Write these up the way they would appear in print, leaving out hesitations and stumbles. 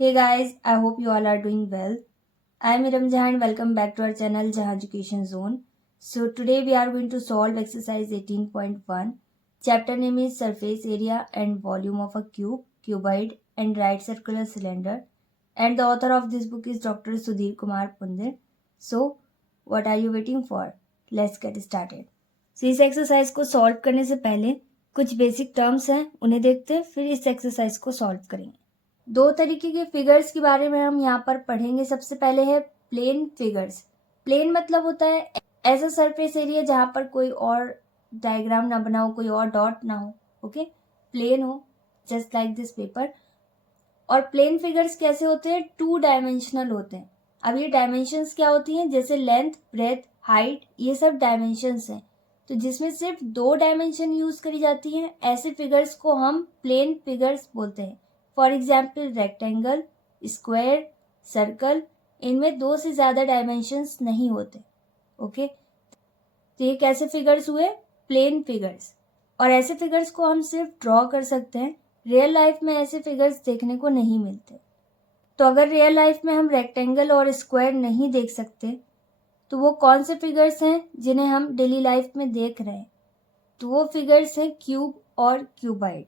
Hey guys, I hope you all are doing well. I am Iram Jahan and welcome back to our channel Jahan Education Zone. So today we are going to solve exercise 18.1. Chapter name is surface area and volume of a cube, cuboid and right circular cylinder. And the author of this book is Dr. Sudhir Kumar Pundir. So what are you waiting for? Let's get started. So इस exercise को solve करने से पहले कुछ basic terms हैं उन्हें देखते हैं, फिर इस एक्सरसाइज को सॉल्व करेंगे। दो तरीके के फिगर्स के बारे में हम यहाँ पर पढ़ेंगे। सबसे पहले है प्लेन फिगर्स। प्लेन मतलब होता है ऐसा सरफेस एरिया जहाँ पर कोई और डायग्राम ना बना हो, कोई और डॉट ना हो, ओके, प्लेन हो, जस्ट लाइक दिस पेपर। और प्लेन फिगर्स कैसे होते हैं? 2 डायमेंशनल होते हैं। अब ये डायमेंशंस क्या होती हैं? जैसे लेंथ, ब्रेथ, हाइट, ये सब डायमेंशंस हैं। तो जिसमें सिर्फ 2 डायमेंशन यूज करी जाती हैं, ऐसे फिगर्स को हम प्लेन फिगर्स बोलते हैं। For example rectangle, square, circle, इनमें 2 से ज़्यादा डायमेंशंस नहीं होते, ओके। तो ये कैसे फिगर्स हुए? Plane figures. और ऐसे फिगर्स को हम सिर्फ ड्रॉ कर सकते हैं, रियल लाइफ में ऐसे फिगर्स देखने को नहीं मिलते। तो अगर रियल लाइफ में हम रेक्टेंगल और स्क्वायर नहीं देख सकते, तो वो कौन से फिगर्स हैं जिन्हें हम डेली लाइफ में देख रहे हैं? तो वो फिगर्स हैं क्यूब और क्यूबाइड,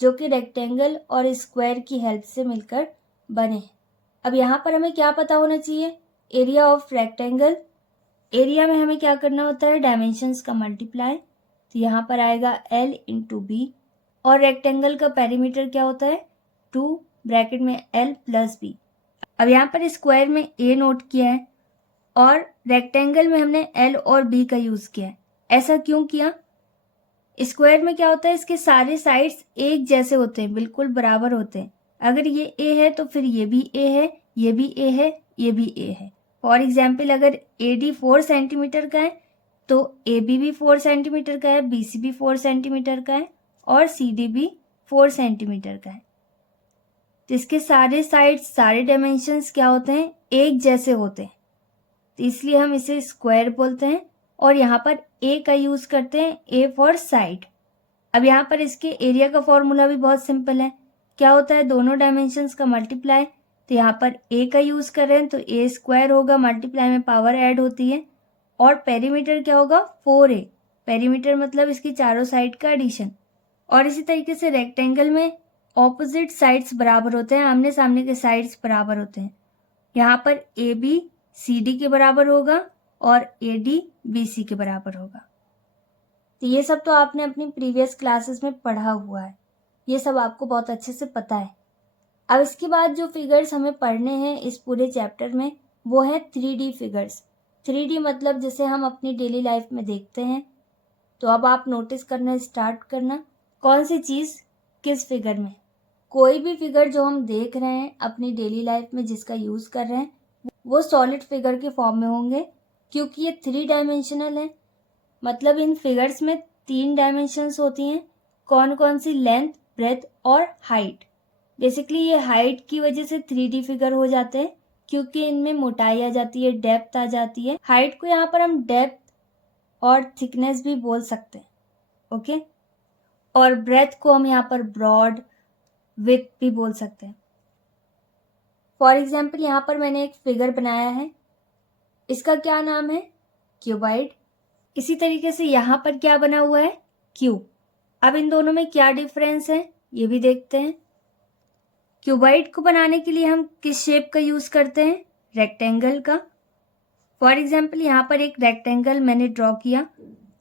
जो कि रेक्टेंगल और स्क्वायर की हेल्प से मिलकर बने हैं। अब यहाँ पर हमें क्या पता होना चाहिए? Area of rectangle. एरिया में हमें क्या करना होता है? डायमेंशंस का मल्टीप्लाई। तो यहाँ पर आएगा L इंटू बी। और रेक्टेंगल का पेरीमीटर क्या होता है? 2 ब्रैकेट में L प्लस बी। अब यहाँ पर स्क्वायर में A नोट किया है और रेक्टेंगल में हमने L और B का यूज किया है। ऐसा क्यों किया? स्क्वायर में क्या होता है? इसके सारे साइड्स एक जैसे होते हैं, बिल्कुल बराबर होते हैं। अगर ये A है तो फिर ये भी A है, ये भी A है, ये भी A है। फॉर एग्जाम्पल अगर AD 4 सेंटीमीटर का है तो AB भी 4 सेंटीमीटर का है, BC भी 4 सेंटीमीटर का है और CD भी 4 सेंटीमीटर का है। तो इसके सारे साइड्स, सारे डायमेंशंस क्या होते हैं? एक जैसे होते हैं, तो इसलिए हम इसे स्क्वायर बोलते हैं। और यहाँ पर A का यूज करते हैं, A फॉर साइड। अब यहाँ पर इसके एरिया का फॉर्मूला भी बहुत सिंपल है। क्या होता है? दोनों डायमेंशंस का मल्टीप्लाई। तो यहाँ पर A का यूज कर रहे हैं तो A स्क्वायर होगा, मल्टीप्लाई में पावर ऐड होती है। और पेरीमीटर क्या होगा? 4A। पेरीमीटर मतलब इसकी चारों साइड का एडिशन। और इसी तरीके से रेक्टेंगल में ऑपोजिट साइड्स बराबर होते हैं, आमने सामने के साइड्स बराबर होते हैं। यहाँ पर AB CD के बराबर होगा और AD BC के बराबर होगा। तो ये सब तो आपने अपनी प्रीवियस क्लासेस में पढ़ा हुआ है, ये सब आपको बहुत अच्छे से पता है। अब इसके बाद जो फिगर्स हमें पढ़ने हैं इस पूरे चैप्टर में, वो है 3D फिगर्स। 3D मतलब जैसे हम अपनी डेली लाइफ में देखते हैं। तो अब आप नोटिस करना स्टार्ट करना, कौन सी चीज़ किस फिगर में। कोई भी फिगर जो हम देख रहे हैं अपनी डेली लाइफ में, जिसका यूज़ कर रहे हैं, वो सॉलिड फिगर के फॉर्म में होंगे, क्योंकि ये 3 डायमेंशनल है। मतलब इन फिगर्स में 3 डायमेंशंस होती हैं। कौन कौन सी? लेंथ, ब्रेथ और हाइट। बेसिकली ये हाइट की वजह से 3D फिगर हो जाते हैं, क्योंकि इनमें मोटाई आ जाती है, डेप्थ आ जाती है। हाइट को यहाँ पर हम डेप्थ और थिकनेस भी बोल सकते हैं, ओके। और ब्रेथ को हम यहाँ पर ब्रॉड, विड्थ भी बोल सकते हैं। फॉर एग्जाम्पल यहाँ पर मैंने एक फिगर बनाया है, इसका क्या नाम है? क्यूबाइड। इसी तरीके से यहाँ पर क्या बना हुआ है? क्यूब। अब इन दोनों में क्या डिफरेंस है ये भी देखते हैं। क्यूबाइड को बनाने के लिए हम किस शेप का यूज करते हैं? रेक्टेंगल का। फॉर एग्जाम्पल यहाँ पर एक रेक्टेंगल मैंने ड्रॉ किया।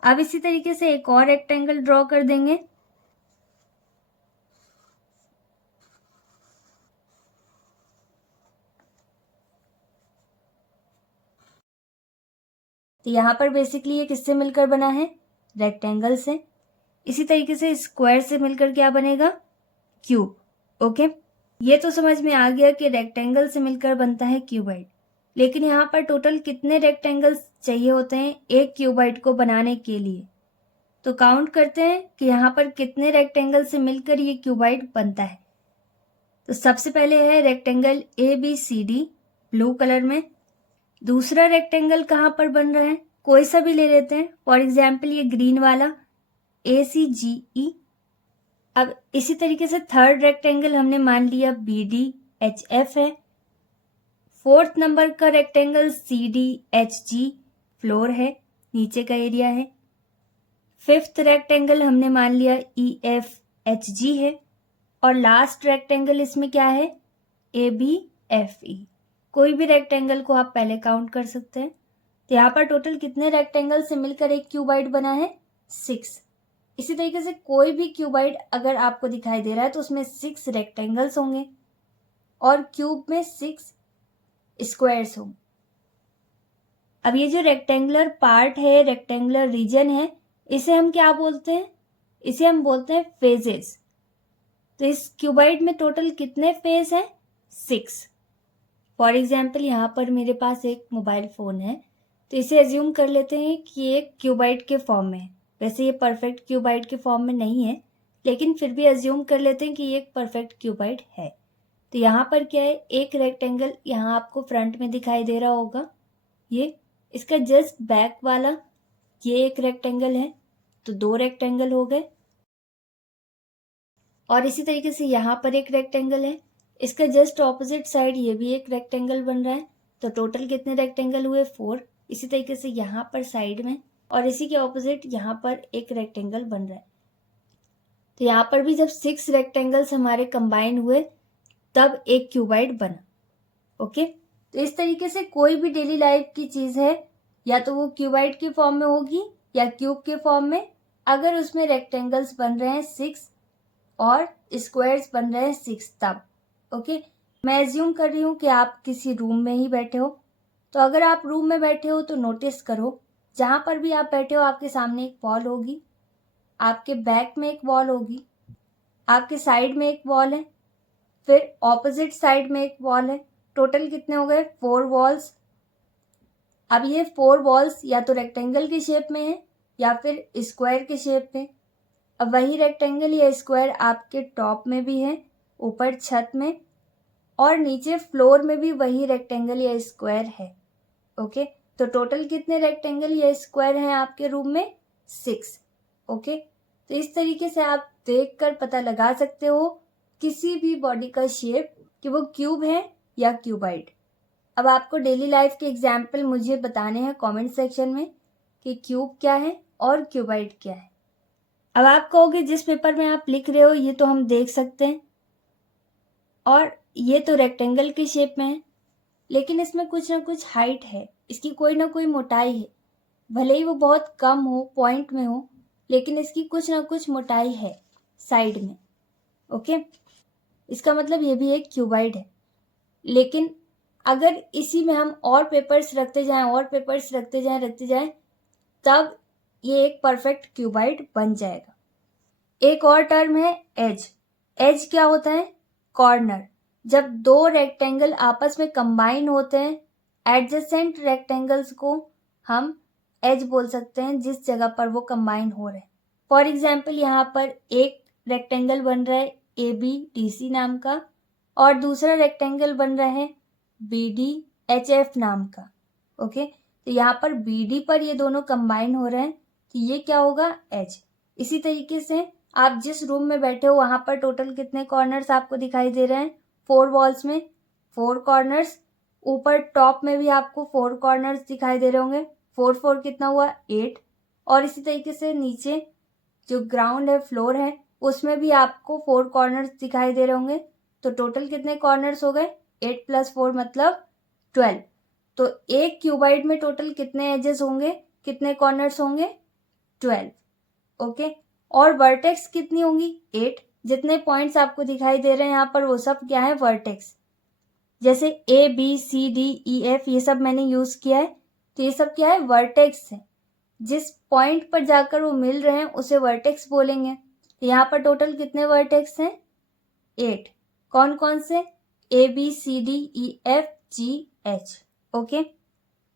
अब इसी तरीके से एक और रेक्टेंगल ड्रॉ कर देंगे। तो यहाँ पर बेसिकली ये किससे मिलकर बना है? रेक्टेंगल से। इसी तरीके से स्क्वायर से मिलकर क्या बनेगा? Cube, okay. ये तो समझ में आ गया कि रेक्टेंगल से मिलकर बनता है क्यूबाइड। लेकिन यहाँ पर टोटल कितने रेक्टेंगल्स चाहिए होते हैं एक क्यूबाइड को बनाने के लिए? तो काउंट करते हैं कि यहाँ पर कितने रेक्टेंगल से मिलकर ये क्यूबाइड बनता है। तो सबसे पहले है रेक्टेंगल ABCD ब्लू कलर में। दूसरा रेक्टेंगल कहाँ पर बन रहा है? कोई सा भी ले लेते हैं, फॉर एग्जाम्पल ये ग्रीन वाला ACGE। अब इसी तरीके से थर्ड रेक्टेंगल हमने मान लिया BD HF है। 4th नंबर का रेक्टेंगल CDHG फ्लोर है, नीचे का एरिया है। 5th रेक्टेंगल हमने मान लिया EFHG है और लास्ट रेक्टेंगल इसमें क्या है ABFE। कोई भी रेक्टेंगल को आप पहले काउंट कर सकते हैं। तो यहाँ पर टोटल कितने रेक्टेंगल से मिलकर एक क्यूबाइड बना है 6। इसी तरीके से कोई भी क्यूबाइड अगर आपको दिखाई दे रहा है तो उसमें 6 रेक्टेंगल्स होंगे और क्यूब में 6 स्क्वायर्स होंगे। अब ये जो रेक्टेंगुलर पार्ट है, रेक्टेंगुलर रीजन है, इसे हम क्या बोलते हैं? इसे हम बोलते हैं फेजेस। तो इस क्यूबाइड में टोटल कितने फेज हैं 6। फॉर एग्जाम्पल यहाँ पर मेरे पास एक मोबाइल फ़ोन है, तो इसे एज्यूम कर लेते हैं कि ये क्यूबाइड के फॉर्म में है। वैसे ये परफेक्ट क्यूबाइड के फॉर्म में नहीं है, लेकिन फिर भी एज्यूम कर लेते हैं कि ये एक परफेक्ट क्यूबाइड है। तो यहाँ पर क्या है, एक रेक्टेंगल यहाँ आपको फ्रंट में दिखाई दे रहा होगा, ये इसका जस्ट बैक वाला ये एक रेक्टेंगल है, तो 2 रेक्टेंगल हो गए। और इसी तरीके से यहाँ पर एक रेक्टेंगल है, इसका जस्ट ऑपोजिट साइड ये भी एक रेक्टेंगल बन रहा है, तो टोटल कितने रेक्टेंगल हुए 4। इसी तरीके से यहाँ पर साइड में और इसी के ऑपोजिट यहाँ पर एक रेक्टेंगल बन रहा है। तो यहाँ पर भी जब 6 रेक्टेंगल्स हमारे कंबाइन हुए तब एक क्यूबाइड बना। ओके, तो इस तरीके से कोई भी डेली लाइफ की चीज़ है या तो वो क्यूबाइड के फॉर्म में होगी या क्यूब के फॉर्म में, अगर उसमें रेक्टेंगल्स बन रहे हैं 6 और स्क्वायर्स बन रहे हैं 6 तब। ओके, मैं एज्यूम कर रही हूँ कि आप किसी रूम में ही बैठे हो, तो अगर आप रूम में बैठे हो तो नोटिस करो जहाँ पर भी आप बैठे हो आपके सामने एक वॉल होगी, आपके बैक में एक वॉल होगी, आपके साइड में एक वॉल है, फिर ऑपोजिट साइड में एक वॉल है। टोटल कितने हो गए 4 वॉल्स। अब ये 4 वॉल्स या तो रेक्टेंगल के शेप में है या फिर स्क्वायर के शेप में। अब वही रेक्टेंगल या स्क्वायर आपके टॉप में भी है, ऊपर छत में, और नीचे फ्लोर में भी वही रेक्टेंगल या स्क्वायर है। ओके, तो टोटल कितने रेक्टेंगल या स्क्वायर हैं आपके रूम में 6। ओके, तो इस तरीके से आप देखकर पता लगा सकते हो किसी भी बॉडी का शेप कि वो क्यूब है या क्यूबाइड। अब आपको डेली लाइफ के एग्जाम्पल मुझे बताने हैं कमेंट सेक्शन में कि क्यूब क्या है और क्यूबाइड क्या है। अब आप कहोगे जिस पेपर में आप लिख रहे हो ये तो हम देख सकते हैं और ये तो रेक्टेंगल के शेप में है, लेकिन इसमें कुछ ना कुछ हाइट है, इसकी कोई ना कोई मोटाई है। भले ही वो बहुत कम हो, पॉइंट में हो, लेकिन इसकी कुछ ना कुछ मोटाई है साइड में। ओके, इसका मतलब ये भी एक क्यूबाइड है। लेकिन अगर इसी में हम और पेपर्स रखते जाएं और पेपर्स रखते जाएं तब ये एक परफेक्ट क्यूबाइड बन जाएगा। एक और टर्म है एज। एज क्या होता है? कॉर्नर। जब 2 रेक्टेंगल आपस में कंबाइन होते हैं, एडजेसेंट रेक्टेंगल्स को हम एज बोल सकते हैं, जिस जगह पर वो कंबाइन हो रहे हैं। फॉर एग्जाम्पल यहाँ पर एक रेक्टेंगल बन रहा है ABDC नाम का और दूसरा रेक्टेंगल बन रहा है BDHF नाम का। ओके, तो यहाँ पर BD पर ये दोनों कंबाइन हो रहे हैं, तो ये क्या होगा? एज। इसी तरीके से आप जिस रूम में बैठे हो वहाँ पर टोटल कितने कॉर्नर्स आपको दिखाई दे रहे हैं? 4 वॉल्स में 4 कॉर्नर्स, ऊपर टॉप में भी आपको 4 कॉर्नर्स दिखाई दे रहे होंगे। 4 4 कितना हुआ? 8। और इसी तरीके से नीचे जो ग्राउंड है, फ्लोर है, उसमें भी आपको 4 कॉर्नर्स दिखाई दे रहे होंगे। तो टोटल कितने कॉर्नर्स हो गए? 8 + 4 मतलब 12। तो एक क्यूबाइड में टोटल कितने एजेस होंगे, कितने कॉर्नर्स होंगे? 12। ओके, और वर्टेक्स कितनी होंगी? 8। जितने पॉइंट्स आपको दिखाई दे रहे हैं यहाँ पर वो सब क्या है? वर्टेक्स। जैसे ABCDEF ये सब मैंने यूज किया है, तो ये सब क्या है? वर्टेक्स है। जिस पॉइंट पर जाकर वो मिल रहे हैं उसे वर्टेक्स बोलेंगे। तो यहाँ पर टोटल कितने वर्टेक्स हैं? 8। कौन कौन से? ABCDEFGH। ओके,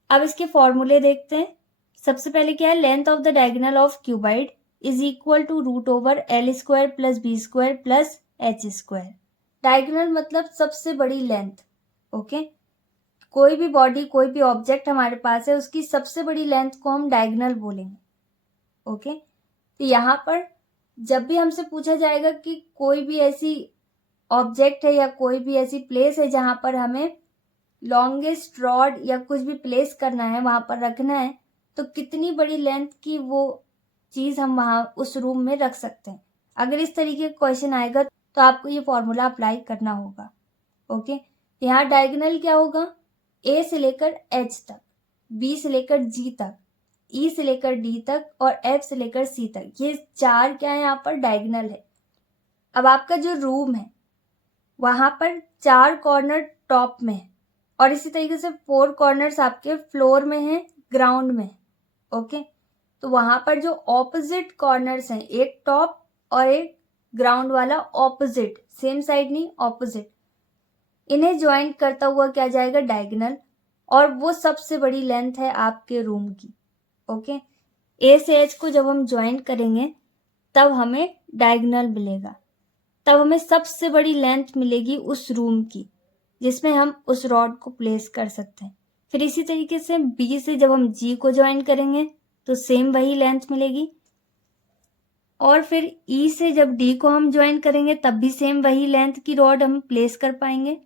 अब इसके फॉर्मूले देखते हैं। सबसे पहले क्या है? Length of the diagonal of cuboid is equal to √L² + B² + H²। Diagonal मतलब सबसे बड़ी लेंथ। ओके, कोई भी बॉडी, कोई भी ऑब्जेक्ट हमारे पास है, उसकी सबसे बड़ी लेंथ को हम डायगोनल बोलेंगे। ओके, तो यहाँ पर जब भी हमसे पूछा जाएगा कि कोई भी ऐसी ऑब्जेक्ट है या कोई भी ऐसी प्लेस है जहाँ पर हमें लॉन्गेस्ट रॉड या कुछ भी प्लेस करना है, वहाँ पर रखना है, तो कितनी बड़ी लेंथ की वो चीज़ हम वहाँ उस रूम में रख सकते हैं। अगर इस तरीके का क्वेश्चन आएगा तो आपको ये फॉर्मूला अप्लाई करना होगा। ओके, यहाँ डायगोनल क्या होगा, ए से लेकर एच तक, बी से लेकर जी तक, ई से लेकर डी तक और एफ से लेकर सी तक, ये 4 क्या है यहाँ पर डायगोनल है। अब आपका जो रूम है वहाँ पर 4 कॉर्नर टॉप में है और इसी तरीके से 4 कॉर्नर्स आपके फ्लोर में हैं, ग्राउंड में। ओके, तो वहाँ पर जो ऑपोजिट कॉर्नर्स हैं, एक टॉप और एक ग्राउंड वाला ऑपोजिट, सेम साइड नहीं, ऑपोजिट, इन्हें ज्वाइंट करता हुआ क्या जाएगा, डायगोनल, और वो सबसे बड़ी लेंथ है आपके रूम की। ओके, ए से एच को जब हम ज्वाइंट करेंगे तब हमें डायगोनल मिलेगा, तब हमें सबसे बड़ी लेंथ मिलेगी उस रूम की जिसमें हम उस रॉड को प्लेस कर सकते हैं। फिर इसी तरीके से बी से जब हम जी को ज्वाइन करेंगे तो सेम वही लेंथ मिलेगी, और फिर ई से जब डी को हम ज्वाइन करेंगे तब भी सेम वही लेंथ की रॉड हम प्लेस कर पाएंगे,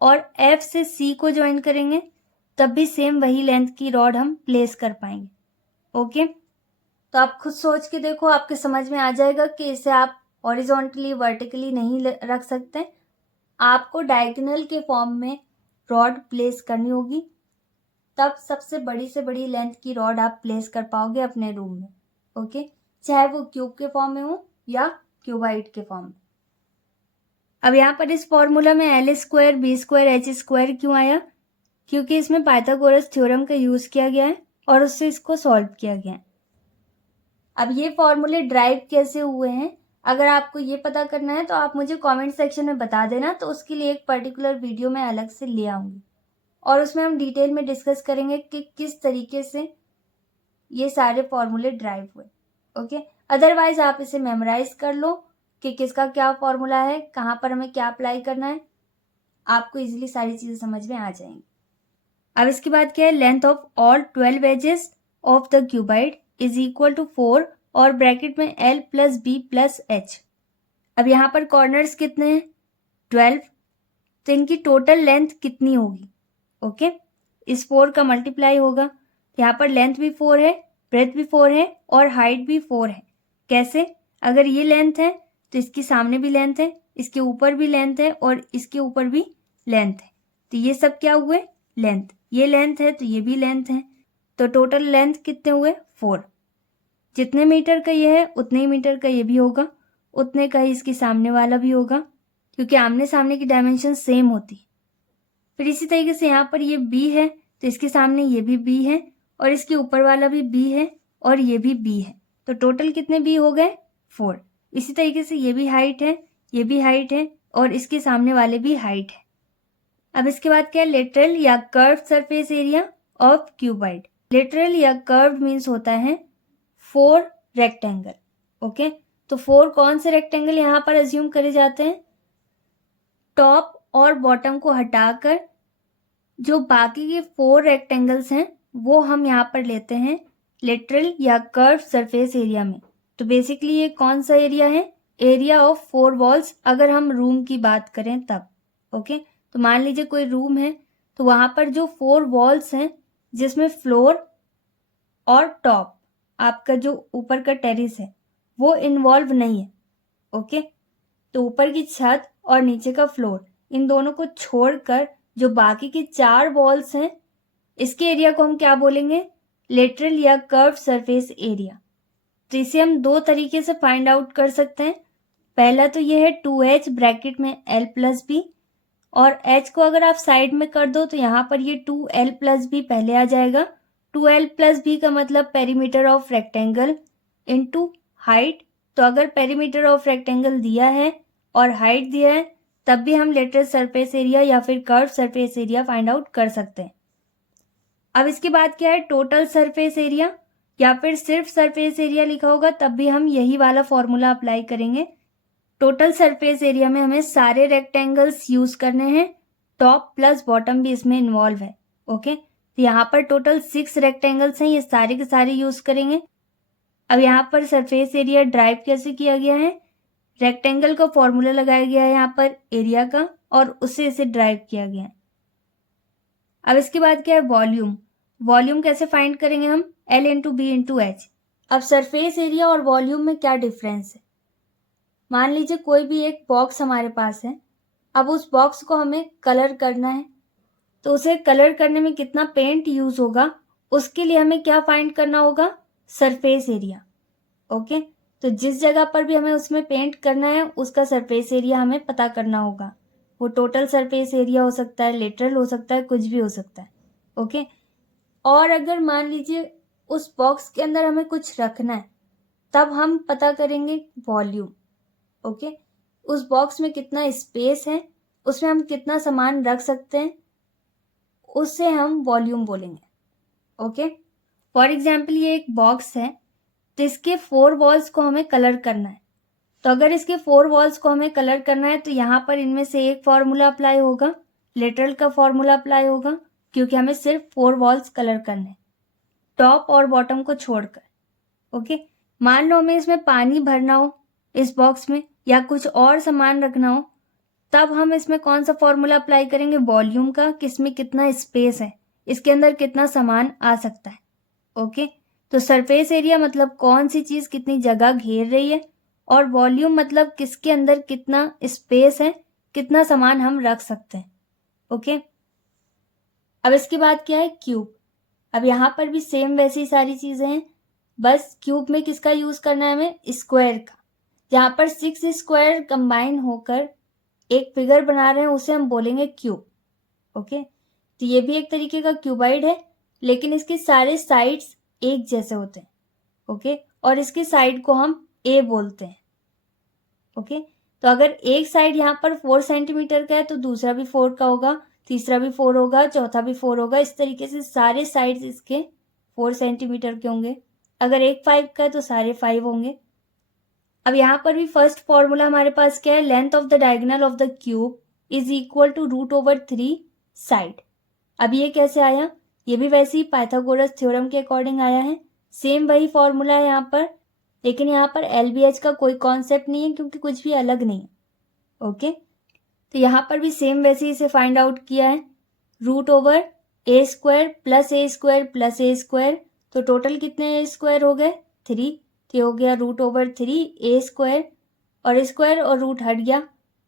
और एफ से सी को ज्वाइन करेंगे तब भी सेम वही लेंथ की रॉड हम प्लेस कर पाएंगे। ओके, तो आप खुद सोच के देखो, आपके समझ में आ जाएगा कि इसे आप हॉरिजॉन्टली वर्टिकली नहीं रख सकते, आपको डायगोनल के फॉर्म में रॉड प्लेस करनी होगी, तब सबसे बड़ी से बड़ी लेंथ की रॉड आप प्लेस कर पाओगे अपने रूम में। ओके, चाहे वो क्यूब के फॉर्म में हो या क्यूबाइड के फॉर्म में। अब यहाँ पर इस फॉर्मूला में L square B square H square क्यों आया, क्योंकि इसमें पाइथागोरस थ्योरम का यूज किया गया है और उससे इसको सॉल्व किया गया है। अब ये फॉर्मूले ड्राइव कैसे हुए हैं, अगर आपको ये पता करना है तो आप मुझे कमेंट सेक्शन में बता देना, तो उसके लिए एक पर्टिकुलर वीडियो मैं अलग से ले आऊँगी और उसमें हम डिटेल में डिस्कस करेंगे कि किस तरीके से ये सारे फॉर्मूले ड्राइव हुए। ओके, अदरवाइज आप इसे मेमोराइज कर लो कि किसका क्या फॉर्मूला है, कहाँ पर हमें क्या अप्लाई करना है, आपको इजीली सारी चीज़ें समझ में आ जाएंगी। अब इसके बाद क्या है, length of all 12 edges of the cuboid is equal to 4 और ब्रैकेट में L plus B plus H. अब यहाँ पर कॉर्नर्स कितने हैं, 12, तो इनकी टोटल लेंथ कितनी होगी। ओके, इस 4 का मल्टीप्लाई होगा, यहाँ पर लेंथ भी 4 है, ब्रेथ भी 4 है और हाइट भी 4 है। कैसे, अगर ये लेंथ है तो इसके सामने भी लेंथ है, इसके ऊपर भी लेंथ है और इसके ऊपर भी लेंथ है, तो ये सब क्या हुए, लेंथ। ये लेंथ है तो ये भी लेंथ है, तो टोटल लेंथ कितने हुए, 4। जितने मीटर का ये है उतने ही मीटर का ये भी होगा, उतने का ही इसके सामने वाला भी होगा, क्योंकि आमने सामने की डायमेंशन सेम होती है। फिर इसी तरीके से यहाँ पर ये b है तो इसके सामने ये भी b है और इसके ऊपर वाला भी b है और ये भी b है, तो टोटल कितने b हो गए, 4। इसी तरीके से ये भी हाइट है, ये भी हाइट है और इसके सामने वाले भी हाइट है। अब इसके बाद क्या है, लेटरल या curved surface area of cuboid. Lateral या कर्व्ड मीन्स होता है 4 रेक्टेंगल। ओके, तो 4 कौन से रेक्टेंगल यहाँ पर अज्यूम करे जाते हैं, टॉप और बॉटम को हटाकर जो बाकी के 4 रेक्टेंगल्स हैं वो हम यहाँ पर लेते हैं लेटरल या कर्व्ड सरफेस एरिया में। तो बेसिकली ये कौन सा एरिया है, एरिया ऑफ 4 वॉल्स, अगर हम रूम की बात करें तब। ओके, तो मान लीजिए कोई रूम है तो वहाँ पर जो 4 वॉल्स हैं जिसमें फ्लोर और टॉप, आपका जो ऊपर का टेरिस है वो इन्वॉल्व नहीं है। ओके, तो ऊपर की छत और नीचे का फ्लोर, इन दोनों को छोड़कर जो बाकी के 4 वॉल्स हैं इसके एरिया को हम क्या बोलेंगे, लेटरल या कर्व सरफेस एरिया। तो इसे हम 2 तरीके से फाइंड आउट कर सकते हैं। पहला तो ये है 2h ब्रैकेट में L प्लस बी, और h को अगर आप साइड में कर दो तो यहाँ पर ये 2L प्लस बी पहले आ जाएगा। 2L प्लस बी का मतलब perimeter of rectangle into height. तो अगर पेरीमीटर ऑफ रेक्टेंगल दिया है और हाइट दिया है तब भी हम लेटरल सरफेस एरिया या फिर curve surface area find out कर सकते हैं। अब इसके बाद क्या है, टोटल सरफेस एरिया या फिर सिर्फ सरफेस एरिया लिखा होगा तब भी हम यही वाला फॉर्मूला अप्लाई करेंगे। टोटल सरफेस एरिया में हमें सारे रेक्टेंगल्स यूज करने हैं, टॉप प्लस बॉटम भी इसमें इन्वॉल्व है। ओके, तो यहाँ पर टोटल 6 रेक्टेंगल्स हैं, ये सारे के सारे यूज करेंगे। अब यहाँ पर सरफेस एरिया ड्राइव कैसे किया गया है, रेक्टेंगल का फॉर्मूला लगाया गया है यहाँ पर एरिया का और उससे इसे ड्राइव किया गया है। अब इसके बाद क्या है, वॉल्यूम। वॉल्यूम कैसे फाइंड करेंगे हम, L into B into H. अब सरफेस एरिया और वॉल्यूम में क्या डिफरेंस है, मान लीजिए कोई भी एक बॉक्स हमारे पास है, अब उस बॉक्स को हमें कलर करना है, तो उसे कलर करने में कितना पेंट यूज होगा, उसके लिए हमें क्या फाइंड करना होगा, सरफेस एरिया। ओके, तो जिस जगह पर भी हमें उसमें पेंट करना है उसका सरफेस एरिया हमें पता करना होगा। वो टोटल सरफेस एरिया हो सकता है, लेटरल हो सकता है, कुछ भी हो सकता है। ओके, और अगर मान लीजिए उस बॉक्स के अंदर हमें कुछ रखना है, तब हम पता करेंगे वॉल्यूम। ओके, उस बॉक्स में कितना स्पेस है, उसमें हम कितना सामान रख सकते हैं, उससे हम वॉल्यूम बोलेंगे। ओके, फॉर एग्जाम्पल ये एक बॉक्स है, तो इसके 4 वॉल्स को हमें कलर करना है। तो अगर इसके 4 वॉल्स को हमें कलर करना है तो यहाँ पर इनमें से एक फॉर्मूला अप्लाई होगा, लेटरल का फॉर्मूला अप्लाई होगा, क्योंकि हमें सिर्फ 4 वॉल्स कलर करने, टॉप और बॉटम को छोड़कर। ओके, मान लो हमें इसमें पानी भरना हो इस बॉक्स में, या कुछ और सामान रखना हो, तब हम इसमें कौन सा फॉर्मूला अप्लाई करेंगे, वॉल्यूम का, कि इसमें कितना स्पेस है, इसके अंदर कितना सामान आ सकता है। ओके, तो सरफेस एरिया मतलब कौन सी चीज कितनी जगह घेर रही है, और वॉल्यूम मतलब किसके अंदर कितना स्पेस है, कितना सामान हम रख सकते हैं। ओके, अब इसके बाद क्या है, क्यूब। अब यहाँ पर भी सेम वैसी सारी चीजें हैं, बस क्यूब में किसका यूज करना है हमें, स्क्वायर का। जहाँ पर 6 स्क्वायर कंबाइन होकर एक फिगर बना रहे हैं उसे हम बोलेंगे क्यूब। ओके, तो ये भी एक तरीके का क्यूबाइड है, लेकिन इसके सारे साइड्स एक जैसे होते हैं। ओके, और इसके साइड को हम ए बोलते हैं। ओके, तो अगर एक साइड यहाँ पर 4 सेंटीमीटर का है तो दूसरा भी 4 का होगा, तीसरा भी 4 होगा, चौथा भी 4 होगा। इस तरीके से सारे साइड्स इसके 4 सेंटीमीटर के होंगे। अगर एक 5 का है तो सारे 5 होंगे। अब यहाँ पर भी फर्स्ट फॉर्मूला हमारे पास क्या है, length of the diagonal of the cube is equal to √3 side. अब ये कैसे आया, ये भी वैसे ही पाइथागोरस थ्योरम के अकॉर्डिंग आया है। सेम वही फॉर्मूला है यहाँ पर, लेकिन यहाँ पर LBH का कोई कॉन्सेप्ट नहीं है क्योंकि कुछ भी अलग नहीं है। ओके, तो यहाँ पर भी सेम वैसे ही इसे फाइंड आउट किया है, √a² plus a² plus a²। तो टोटल कितने a² हो गए, 3। तो हो गया √3 a², और स्क्वायर और रूट हट गया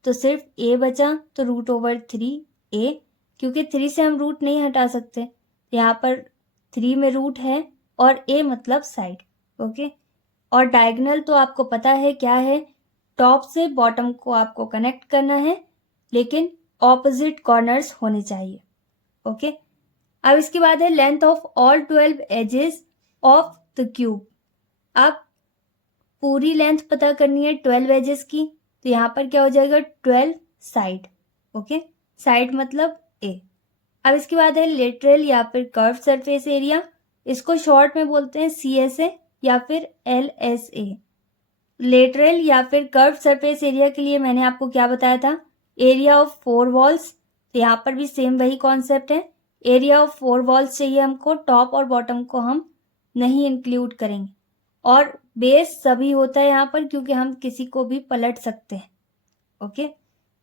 तो सिर्फ a बचा, तो √3 a। क्योंकि 3 से हम रूट नहीं हटा सकते, यहाँ पर 3 में रूट है और a मतलब साइड। ओके, और डायगोनल तो आपको पता है क्या है, टॉप से बॉटम को आपको कनेक्ट करना है, लेकिन ऑपोजिट कॉर्नर्स होने चाहिए। ओके, अब इसके बाद है length of all 12 edges of the cube. अब पूरी लेंथ पता करनी है 12 एजेस की, तो यहाँ पर क्या हो जाएगा, 12 साइड। ओके, साइड मतलब ए। अब इसके बाद है लेटरल या फिर कर्व सरफेस एरिया, इसको शॉर्ट में बोलते हैं CSA या फिर LSA। लेटरल या फिर कर्व सरफेस एरिया के लिए मैंने आपको क्या बताया था, एरिया ऑफ 4 वॉल्स। तो यहाँ पर भी सेम वही कॉन्सेप्ट है, एरिया ऑफ 4 वॉल्स चाहिए हमको, टॉप और बॉटम को हम नहीं इंक्लूड करेंगे। और बेस सभी होता है यहाँ पर, क्योंकि हम किसी को भी पलट सकते हैं। ओके,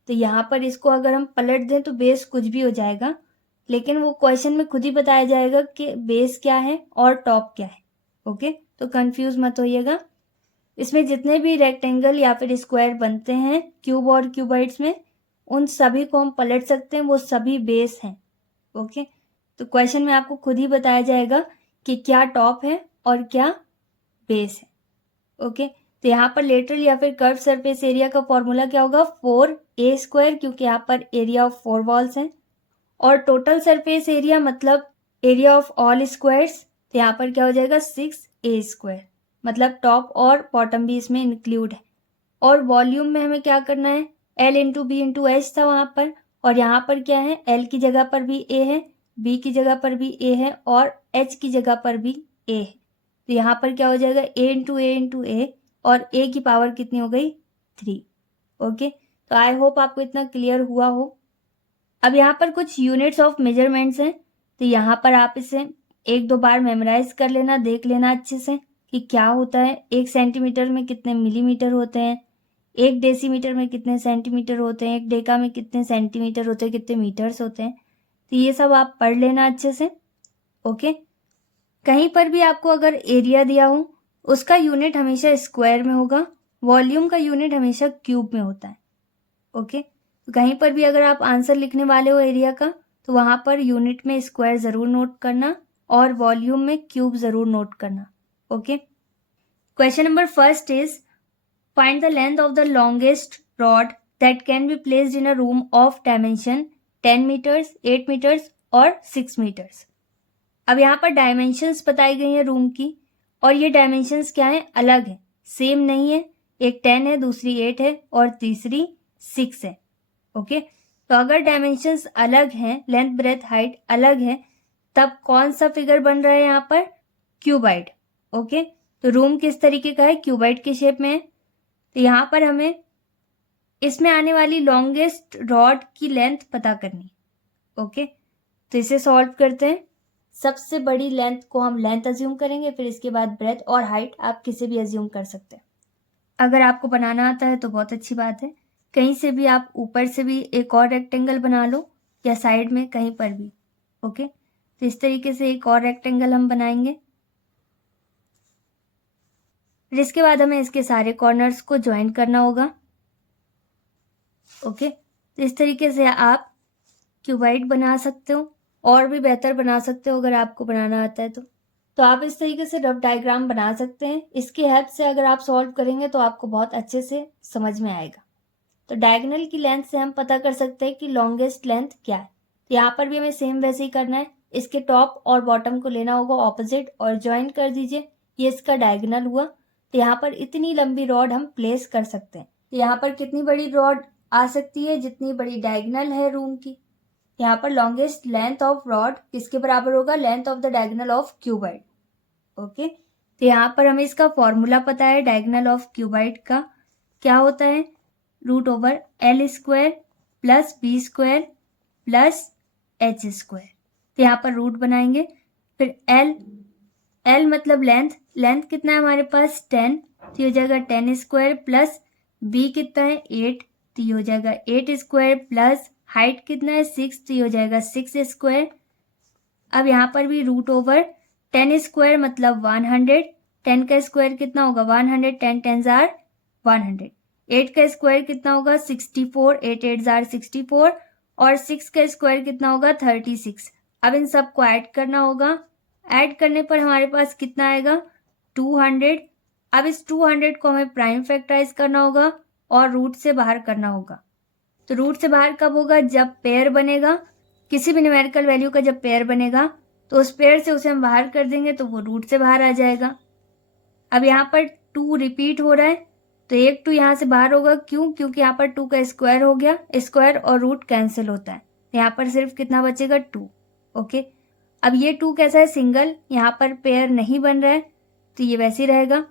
तो यहाँ पर इसको अगर हम पलट दें तो बेस कुछ भी हो जाएगा, लेकिन वो क्वेश्चन में खुद ही बताया जाएगा कि बेस क्या है और टॉप क्या है। ओके, तो कंफ्यूज मत होइएगा। इसमें जितने भी रेक्टेंगल या फिर स्क्वायर बनते हैं क्यूब और क्यूबाइड्स में, उन सभी को हम पलट सकते हैं, वो सभी बेस हैं। ओके, तो क्वेश्चन में आपको खुद ही बताया जाएगा कि क्या टॉप है और क्या बेस है। ओके, तो यहाँ पर लेटरल या फिर कर्व सरफेस एरिया का फॉर्मूला क्या होगा, 4a², क्योंकि यहाँ पर एरिया ऑफ 4 वॉल्स है। और टोटल सरफेस एरिया मतलब एरिया ऑफ ऑल स्क्वायर्स, तो यहाँ पर क्या हो जाएगा, 6a², मतलब टॉप और बॉटम भी इसमें इंक्लूड है। और वॉल्यूम में हमें क्या करना है, L into B into H था वहाँ पर, और यहाँ पर क्या है, L की जगह पर भी A है, B की जगह पर भी A है, और H की जगह पर भी A है। तो यहाँ पर क्या हो जाएगा, A इंटू A, और A की पावर कितनी हो गई, 3। ओके, तो आई होप आपको इतना क्लियर हुआ हो। अब यहाँ पर कुछ यूनिट्स ऑफ मेजरमेंट्स हैं, तो यहाँ पर आप इसे 1-2 बार मेमोराइज कर लेना, देख लेना अच्छे से कि क्या होता है। 1 सेंटीमीटर में कितने मिलीमीटर होते हैं, एक डेसीमीटर में कितने सेंटीमीटर होते हैं, एक डेका में कितने सेंटीमीटर होते हैं, कितने मीटर्स होते हैं। तो ये सब आप पढ़ लेना अच्छे से। ओके, कहीं पर भी आपको अगर एरिया दिया हो उसका यूनिट हमेशा स्क्वायर में होगा, वॉल्यूम का यूनिट हमेशा क्यूब में होता है। ओके, तो कहीं पर भी अगर आप आंसर लिखने वाले हो एरिया का तो वहां पर यूनिट में स्क्वायर ज़रूर नोट करना और वॉल्यूम में क्यूब ज़रूर नोट करना। Okay, question number first is find the length of the longest rod that can be placed in a room of dimension 10 metres, 8 metres और 6 मीटर्स। अब यहाँ पर डायमेंशंस बताई गई हैं रूम की, और ये डायमेंशंस क्या हैं, अलग है, सेम नहीं है। एक 10 है, दूसरी 8 है और तीसरी 6 है। ओके, तो अगर डायमेंशंस अलग हैं, लेंथ ब्रेथ हाइट अलग है, तब कौन सा फिगर बन रहा है यहाँ पर, क्यूबाइड। ओके, तो रूम किस तरीके का है, क्यूबाइड के शेप में है। तो यहाँ पर हमें इसमें आने वाली लॉन्गेस्ट रॉड की लेंथ पता करनी। ओके, तो इसे सॉल्व करते हैं। सबसे बड़ी लेंथ को हम लेंथ अज्यूम करेंगे, फिर इसके बाद ब्रेथ और हाइट आप किसी भी अज्यूम कर सकते हैं। अगर आपको बनाना आता है तो बहुत अच्छी बात है, कहीं से भी आप ऊपर से भी एक और रेक्टेंगल बना लो या साइड में कहीं पर भी। ओके, तो इस तरीके से एक और रेक्टेंगल हम बनाएंगे। फिर इसके बाद हमें इसके सारे कॉर्नर्स को ज्वाइन करना होगा। ओके, तो इस तरीके से आप क्यूबाइड बना सकते हो, और भी बेहतर बना सकते हो अगर आपको बनाना आता है तो आप इस तरीके से रफ डायग्राम बना सकते हैं। इसकी हेल्प से अगर आप सॉल्व करेंगे तो आपको बहुत अच्छे से समझ में आएगा। तो डायगोनल की लेंथ से हम पता कर सकते हैं कि लॉन्गेस्ट लेंथ क्या है। यहाँ पर भी हमें सेम वैसे ही करना है, इसके टॉप और बॉटम को लेना होगा ऑपोजिट और ज्वाइन कर दीजिए, ये इसका डायगोनल हुआ। तो यहाँ पर इतनी लंबी रॉड हम प्लेस कर सकते हैं। तो यहाँ पर कितनी बड़ी रॉड आ सकती है, जितनी बड़ी डायगोनल है रूम की। यहाँ पर लॉन्गेस्ट लेंथ ऑफ रॉड किसके बराबर होगा, length of the diagonal of cuboid. Okay, तो यहाँ पर हमें इसका फॉर्मूला पता है डायगोनल ऑफ क्यूबाइड का, क्या होता है, √/L² + B² + H²। तो यहाँ पर रूट बनाएंगे, फिर L मतलब लेंथ कितना है हमारे पास 10, तो हो जाएगा 10² प्लस B कितना है 8, तो हो जाएगा 8² प्लस हाइट कितना है 6, तो हो जाएगा 6²। अब यहाँ पर भी √10² मतलब 100, 10 का स्क्वायर कितना होगा 100, 10 10 जार 100, 8 का स्क्वायर कितना होगा 64, 8 8 जार 64, और 6 का स्क्वायर कितना होगा 36। अब इन सबको ऐड करना होगा, ऐड करने पर हमारे पास कितना आएगा 200। अब इस 200 को हमें प्राइम फैक्टराइज करना होगा और रूट से बाहर करना होगा। तो रूट से बाहर कब होगा, जब पेयर बनेगा, किसी भी न्यूमेरिकल वैल्यू का जब पेयर बनेगा तो उस पेयर से उसे हम बाहर कर देंगे तो वो रूट से बाहर आ जाएगा। अब यहाँ पर 2 रिपीट हो रहा है तो एक 2 यहाँ से बाहर होगा, क्यों, क्योंकि यहाँ पर 2 का स्क्वायर हो गया, स्क्वायर और रूट कैंसिल होता है, यहाँ पर सिर्फ कितना बचेगा 2। ओके, अब ये 2 कैसा है, सिंगल, यहाँ पर पेयर नहीं बन रहा है तो ये वैसे ही रहेगा।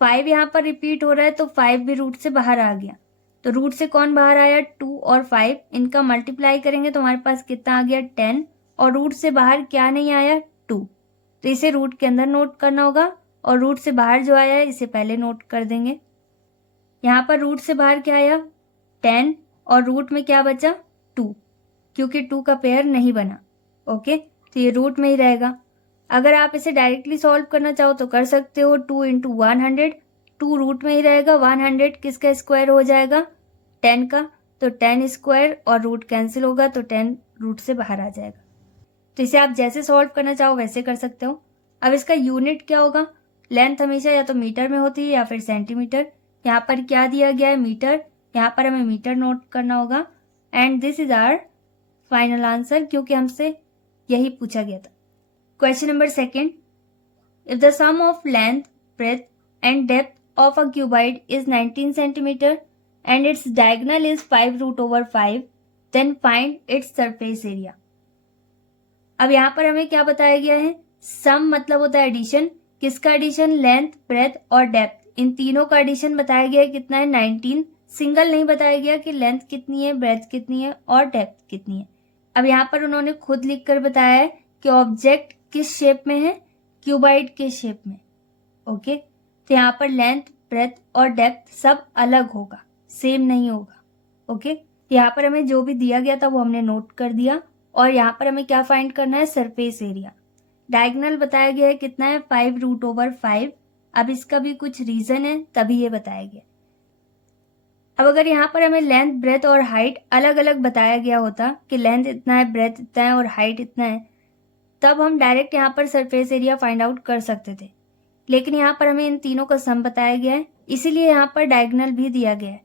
5 यहाँ पर रिपीट हो रहा है तो 5 भी रूट से बाहर आ गया, तो रूट से कौन बाहर आया 2 और 5, इनका मल्टीप्लाई करेंगे तो हमारे पास कितना आ गया 10, और रूट से बाहर क्या नहीं आया 2, तो इसे रूट के अंदर नोट करना होगा, और रूट से बाहर जो आया है इसे पहले नोट कर देंगे। यहाँ पर रूट से बाहर क्या आया 10, और रूट में क्या बचा 2, क्योंकि 2 का पेयर नहीं बना। ओके, तो ये रूट में ही रहेगा। अगर आप इसे डायरेक्टली सॉल्व करना चाहो तो कर सकते हो, 2 × 100, 2 रूट में ही रहेगा, 100 किसका स्क्वायर हो जाएगा 10 का, तो 10² और रूट कैंसिल होगा तो 10 रूट से बाहर आ जाएगा। तो इसे आप जैसे सॉल्व करना चाहो वैसे कर सकते हो। अब इसका यूनिट क्या होगा, लेंथ हमेशा या तो मीटर में होती है या फिर सेंटीमीटर। यहाँ पर क्या दिया गया है मीटर, यहाँ पर हमें मीटर नोट करना होगा, and this is our final answer, क्योंकि हमसे यही पूछा गया था। Question number second, if the sum of length breadth and depth of a cuboid is 19 centimeter and its diagonal is 5√5, then find its surface area। अब यहाँ पर हमें क्या बताया गया है, सम मतलब होता है एडिशन, किसका एडिशन, लेंथ ब्रेथ और डेप्थ, इन तीनों का एडिशन बताया गया है कितना है 19, सिंगल नहीं बताया गया कि लेंथ कितनी है, ब्रेथ कितनी है और डेप्थ कितनी है। अब यहाँ पर उन्होंने खुद लिखकर बताया है कि ऑब्जेक्ट किस शेप में है, क्यूबाइड के शेप में। ओके, तो यहाँ पर लेंथ ब्रेथ और डेप्थ सब अलग होगा, सेम नहीं होगा। ओके, यहाँ पर हमें जो भी दिया गया था वो हमने नोट कर दिया, और यहाँ पर हमें क्या फाइंड करना है, सरफेस एरिया। डायगोनल बताया गया है कितना है, 5√5। अब इसका भी कुछ रीजन है तभी ये बताया गया। अब अगर यहाँ पर हमें लेंथ, ब्रेथ और हाइट अलग अलग बताया गया होता कि लेंथ इतना है, ब्रेथ इतना है और हाइट इतना है, तब हम डायरेक्ट यहाँ पर सरफेस एरिया फाइंड आउट कर सकते थे। लेकिन यहाँ पर हमें इन तीनों का सम बताया गया है, इसीलिए यहाँ पर डायगोनल भी दिया गया है।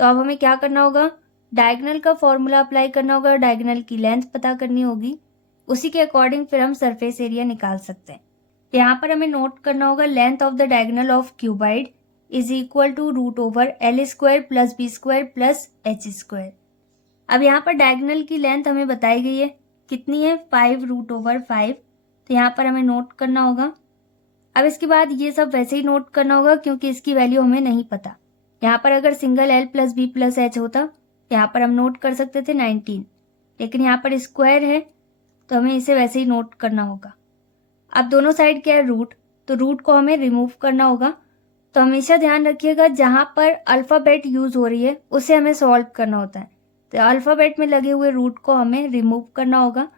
तो अब हमें क्या करना होगा, डायगोनल का फॉर्मूला अप्लाई करना होगा, डायगोनल की लेंथ पता करनी होगी, उसी के अकॉर्डिंग फिर हम सरफेस एरिया निकाल सकते हैं। यहाँ पर हमें नोट करना होगा length of the diagonal of cuboid is equal to √L² plus B² plus H²। अब यहाँ पर डायगोनल की लेंथ हमें बताई गई है, कितनी है, 5√5। तो यहाँ पर हमें नोट करना होगा। अब इसके बाद ये सब वैसे ही नोट करना होगा क्योंकि इसकी वैल्यू हमें नहीं पता। यहाँ पर अगर single L plus B plus H होता यहाँ पर हम नोट कर सकते थे 19, लेकिन यहाँ पर स्क्वायर है तो हमें इसे वैसे ही नोट करना होगा। अब दोनों साइड क्या है, रूट, तो रूट को हमें रिमूव करना होगा। तो हमेशा ध्यान रखिएगा जहाँ पर अल्फ़ाबेट यूज हो रही है उसे हमें सॉल्व करना होता है। तो अल्फ़ाबेट में लगे हुए रूट को हमें रिमूव करना होगा।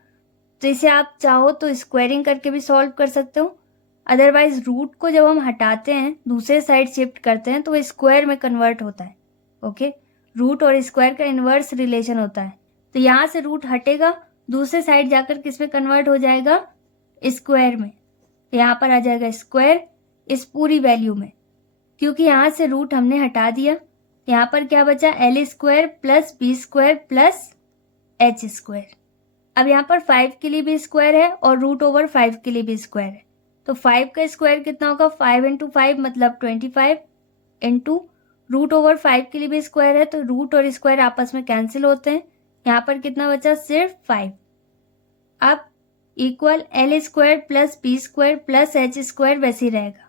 तो इसे आप चाहो तो स्क्वायरिंग करके भी सॉल्व कर सकते हो, अदरवाइज रूट को जब हम हटाते हैं दूसरे साइड शिफ्ट करते हैं तो वो स्क्वायर में कन्वर्ट होता है। ओके, रूट और स्क्वायर का इन्वर्स रिलेशन होता है। तो यहाँ से रूट हटेगा, दूसरे साइड जाकर किस में कन्वर्ट हो जाएगा, स्क्वायर में। यहाँ पर आ जाएगा स्क्वायर इस पूरी वैल्यू में, क्योंकि यहाँ से रूट हमने हटा दिया। यहाँ पर क्या बचा, L² plus B² plus H²। अब यहाँ पर 5 के लिए भी स्क्वायर है और √5 के लिए भी स्क्वायर है। तो 5 का स्क्वायर कितना होगा, 5 × 5 मतलब 25 इंटू √5 के लिए भी स्क्वायर है, तो रूट और स्क्वायर आपस में कैंसिल होते हैं। यहाँ पर कितना बचा, सिर्फ 5। अब equal L² plus B² plus H² वैसे ही रहेगा।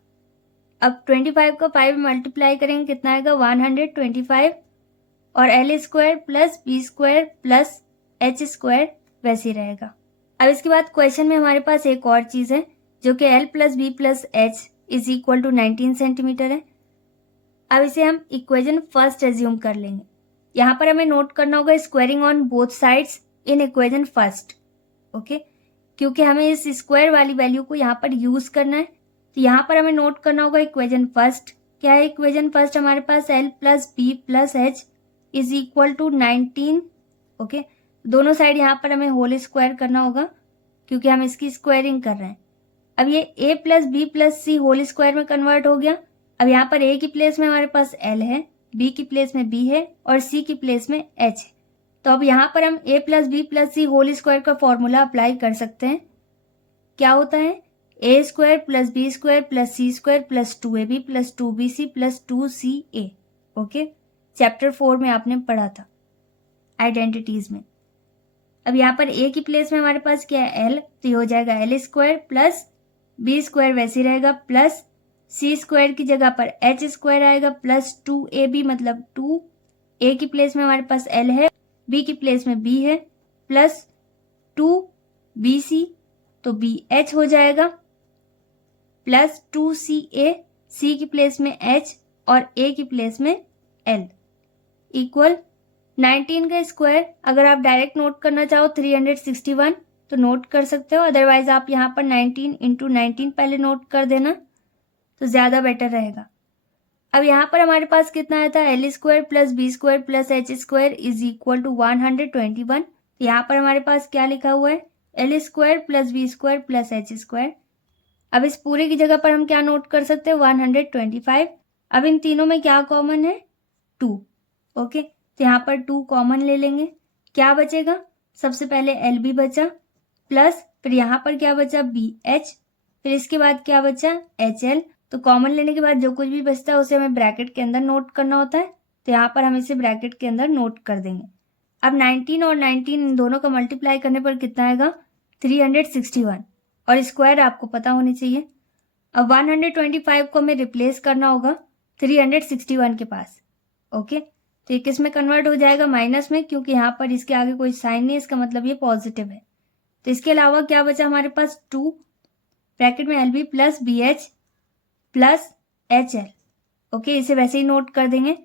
अब 25 का 5 मल्टीप्लाई करेंगे कितना आएगा, 125, और L² plus B² plus H² वैसे ही रहेगा। अब इसके बाद क्वेश्चन में हमारे पास एक और चीज़ है जो कि L plus B plus H is equal to 19 centimetre है। अब इसे हम इक्वेशन फर्स्ट एज्यूम कर लेंगे। यहाँ पर हमें नोट करना होगा squaring on both sides in equation first. Okay, क्योंकि हमें इस स्क्वायर वाली वैल्यू को यहाँ पर यूज करना है। तो यहाँ पर हमें नोट करना होगा इक्वेशन फर्स्ट। क्या है इक्वेशन फर्स्ट, हमारे पास L plus B plus H is equal to 19। Okay, दोनों साइड यहाँ पर हमें होल स्क्वायर करना होगा क्योंकि हम इसकी स्क्वायरिंग कर रहे हैं। अब ये A plus B plus C whole square में कन्वर्ट हो गया। अब यहाँ पर A की प्लेस में हमारे पास L है, B की प्लेस में B है और C की प्लेस में H है। तो अब यहाँ पर हम A plus B plus C whole square का फॉर्मूला अप्लाई कर सकते हैं। क्या होता है, A² plus B² plus C² plus 2AB plus 2BC plus 2CA। Okay, chapter 4 में आपने पढ़ा था आइडेंटिटीज में। अब यहाँ पर A की प्लेस में हमारे पास क्या है, L, तो ये हो जाएगा L² प्लस B² वैसे ही रहेगा प्लस C² की जगह पर H² आएगा प्लस 2AB मतलब 2। A की प्लेस में हमारे पास L है, B की प्लेस में B है प्लस 2BC तो BH हो जाएगा प्लस 2CA, C की प्लेस में H और A की प्लेस में L इक्वल 19 का स्क्वायर। अगर आप डायरेक्ट नोट करना चाहो 361 तो नोट कर सकते हो, अदरवाइज आप यहाँ पर 19 × 19 पहले नोट कर देना तो ज़्यादा बेटर रहेगा। अब यहाँ पर हमारे पास कितना आया था, L² plus B² plus H² is equal to 121। यहाँ पर हमारे पास क्या लिखा हुआ है, L² plus B² plus H²। अब इस पूरे की जगह पर हम क्या नोट कर सकते हैं, 125। अब इन तीनों में क्या कॉमन है, 2। ओके, तो यहाँ पर 2 कॉमन ले लेंगे। क्या बचेगा, सबसे पहले LB बचा प्लस फिर यहाँ पर क्या बचा, BH, फिर इसके बाद क्या बचा, HL। तो कॉमन लेने के बाद जो कुछ भी बचता है उसे हमें ब्रैकेट के अंदर नोट करना होता है। तो यहाँ पर हम इसे ब्रैकेट के अंदर नोट कर देंगे। अब 19 और 19 इन दोनों का मल्टीप्लाई करने पर कितना आएगा, 361, और स्क्वायर आपको पता होनी चाहिए। अब 125 को हमें रिप्लेस करना होगा 361 के पास। ओके, तो ये किस में कन्वर्ट हो जाएगा, माइनस में, क्योंकि यहाँ पर इसके आगे कोई साइन नहीं, इसका मतलब ये पॉजिटिव है। तो इसके अलावा क्या बचा हमारे पास, 2 ब्रैकेट में LB plus BH plus HL। Okay, इसे वैसे ही नोट कर देंगे।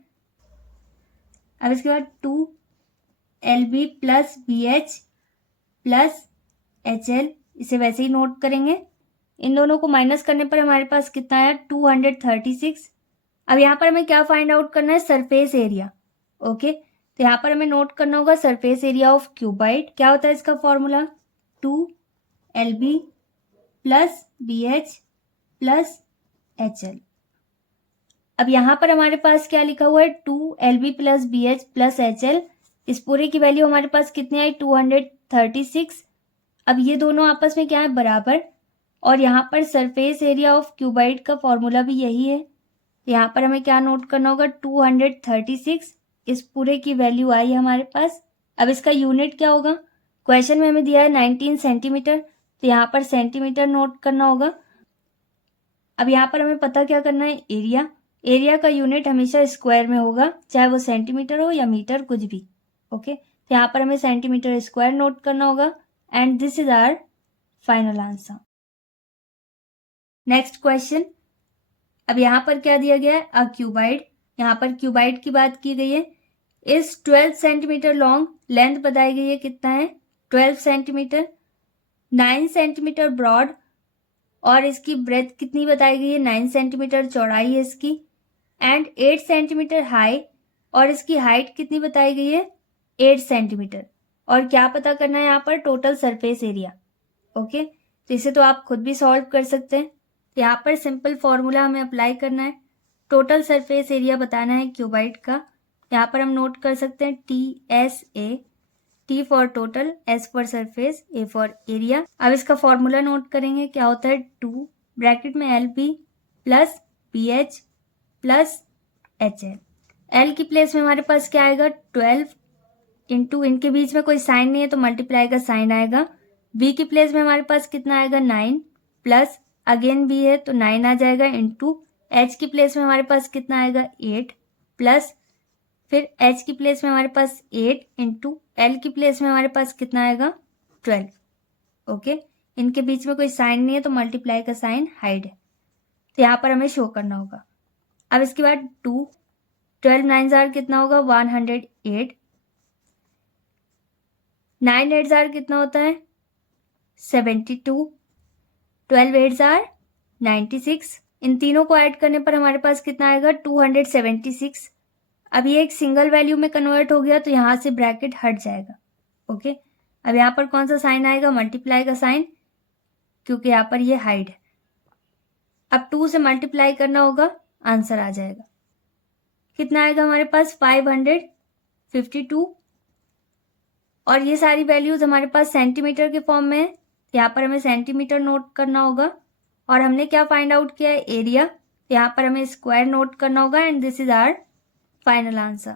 अब इसके बाद 2LB plus BH plus HL, इसे वैसे ही नोट करेंगे। इन दोनों को माइनस करने पर हमारे पास कितना आया 236। अब यहाँ पर हमें क्या फाइंड आउट करना है, सरफेस एरिया। ओके, तो यहाँ पर हमें नोट करना होगा सरफेस एरिया ऑफ क्यूबाइड। क्या होता है इसका formula, 2LB plus BH plus HL। अब यहाँ पर हमारे पास क्या लिखा हुआ है, 2LB plus BH plus HL। इस पूरे की वैल्यू हमारे पास कितनी आई 236। अब ये दोनों आपस में क्या है, बराबर। और यहाँ पर सरफेस एरिया ऑफ क्यूबाइड का फॉर्मूला भी यही है। यहाँ पर हमें क्या नोट करना होगा 236। इस पूरे की वैल्यू आई हमारे पास। अब इसका यूनिट क्या होगा, क्वेश्चन में हमें दिया है 19 सेंटीमीटर, तो यहाँ पर सेंटीमीटर नोट करना होगा। अब यहाँ पर हमें पता क्या करना है, एरिया। एरिया का यूनिट हमेशा स्क्वायर में होगा, चाहे वो सेंटीमीटर हो या मीटर, कुछ भी। ओके, तो यहाँ पर हमें सेंटीमीटर स्क्वायर नोट करना होगा। And this is our final answer. Next question. अब यहाँ पर क्या दिया गया है, अ क्यूबाइड। यहाँ पर क्यूबाइड की बात की गई है। इस 12 सेंटीमीटर लॉन्ग, लेंथ बताई गई है कितना है 12 सेंटीमीटर, 9 सेंटीमीटर ब्रॉड, और इसकी ब्रेथ कितनी बताई गई है 9 सेंटीमीटर चौड़ाई है इसकी, एंड 8 सेंटीमीटर हाई, और इसकी हाइट कितनी बताई गई है 8 सेंटीमीटर। और क्या पता करना है यहाँ पर, टोटल सरफेस एरिया। ओके, तो इसे तो आप खुद भी सॉल्व कर सकते हैं। यहाँ पर सिंपल फॉर्मूला हमें अप्लाई करना है, टोटल सरफेस एरिया बताना है क्यूबाइड का। यहाँ पर हम नोट कर सकते हैं TSA, T for total, S for surface, A for area. अब इसका फॉर्मूला नोट करेंगे, क्या होता है 2 ब्रैकेट में LB plus BH plus HL। L की प्लेस में हमारे पास क्या आएगा 12 इंटू, इनके बीच में कोई साइन नहीं है तो मल्टीप्लाई का साइन आएगा। B की प्लेस में हमारे पास कितना आएगा 9 प्लस, अगेन B है तो 9 आ जाएगा, इंटू H की प्लेस में हमारे पास कितना आएगा 8 प्लस, फिर H की प्लेस में हमारे पास 8 इंटू L की प्लेस में हमारे पास कितना आएगा 12। ओके, इनके बीच में कोई साइन नहीं है तो मल्टीप्लाई का साइन हाइड है, तो यहाँ पर हमें शो करना होगा। अब इसके बाद 12 9 जार कितना होगा 108, 9 8 जार कितना होता है 72, 12 8 जार 96। इन तीनों को ऐड करने पर हमारे पास कितना आएगा 276। अब ये एक सिंगल वैल्यू में कन्वर्ट हो गया तो यहाँ से ब्रैकेट हट जाएगा। ओके, अब यहाँ पर कौन सा साइन आएगा, मल्टीप्लाई का साइन, क्योंकि यहाँ पर ये हाइड है। अब 2 से मल्टीप्लाई करना होगा, आंसर आ जाएगा। कितना आएगा हमारे पास 552, और ये सारी वैल्यूज हमारे पास सेंटीमीटर के फॉर्म में है, यहाँ पर हमें सेंटीमीटर नोट करना होगा। और हमने क्या फाइंड आउट किया है, एरिया, यहाँ पर हमें स्क्वायर नोट करना होगा। And this is our final answer.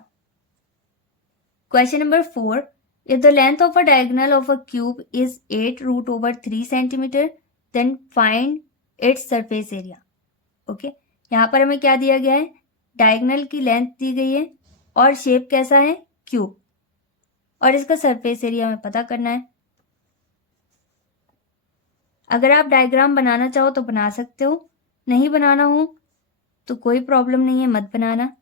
Question number 4, if the length of a diagonal of a cube is 8√3 centimetre, then find its surface area. Okay, यहाँ पर हमें क्या दिया गया है, डायगोनल की लेंथ दी गई है और शेप कैसा है क्यूब, और इसका सरफेस एरिया हमें पता करना है। अगर आप डायग्राम बनाना चाहो तो बना सकते हो, नहीं बनाना हो तो कोई प्रॉब्लम नहीं है, मत बनाना।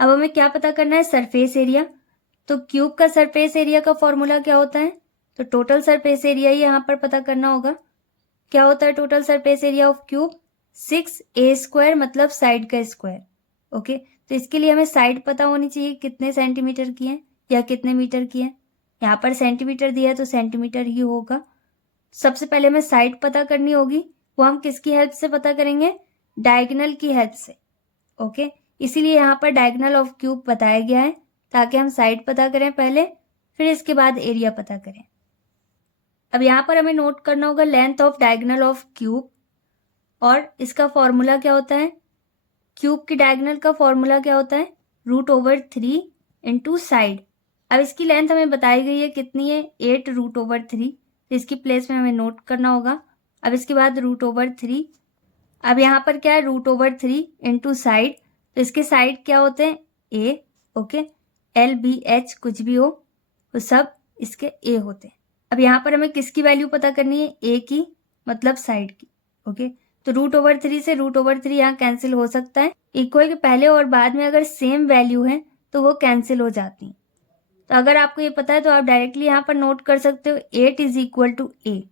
अब हमें क्या पता करना है, सरफेस एरिया। तो क्यूब का सरफेस एरिया का फॉर्मूला क्या होता है, तो टोटल सरफेस एरिया ही यहाँ पर पता करना होगा। क्या होता है total surface area of cube, 6a², मतलब साइड का स्क्वायर। ओके, तो इसके लिए हमें साइड पता होनी चाहिए कितने सेंटीमीटर की है या कितने मीटर की है। यहाँ पर सेंटीमीटर दिया है तो सेंटीमीटर ही होगा। सबसे पहले हमें साइड पता करनी होगी, वो हम किसकी हेल्प से पता करेंगे, डायगोनल की हेल्प से। ओके, इसीलिए यहाँ पर डायगोनल ऑफ क्यूब बताया गया है, ताकि हम साइड पता करें पहले, फिर इसके बाद एरिया पता करें। अब यहाँ पर हमें नोट करना होगा length of diagonal of cube, और इसका फॉर्मूला क्या होता है, क्यूब की डायगोनल का फॉर्मूला क्या होता है, √3 इंटू साइड। अब इसकी लेंथ हमें बताई गई है कितनी है 8√3, तो इसकी प्लेस में हमें नोट करना होगा। अब इसके बाद √3, अब यहाँ पर क्या है √3 इंटू साइड, तो इसके साइड क्या होते हैं a। ओके, LBH कुछ भी हो तो सब इसके a होते हैं। अब यहाँ पर हमें किसकी वैल्यू पता करनी है, a की, मतलब साइड की। ओके, तो √3 से √3 यहाँ कैंसिल हो सकता है। इक्वल के पहले और बाद में अगर सेम वैल्यू है तो वो कैंसिल हो जाती है। तो अगर आपको ये पता है तो आप डायरेक्टली यहाँ पर नोट कर सकते हो 8 = A।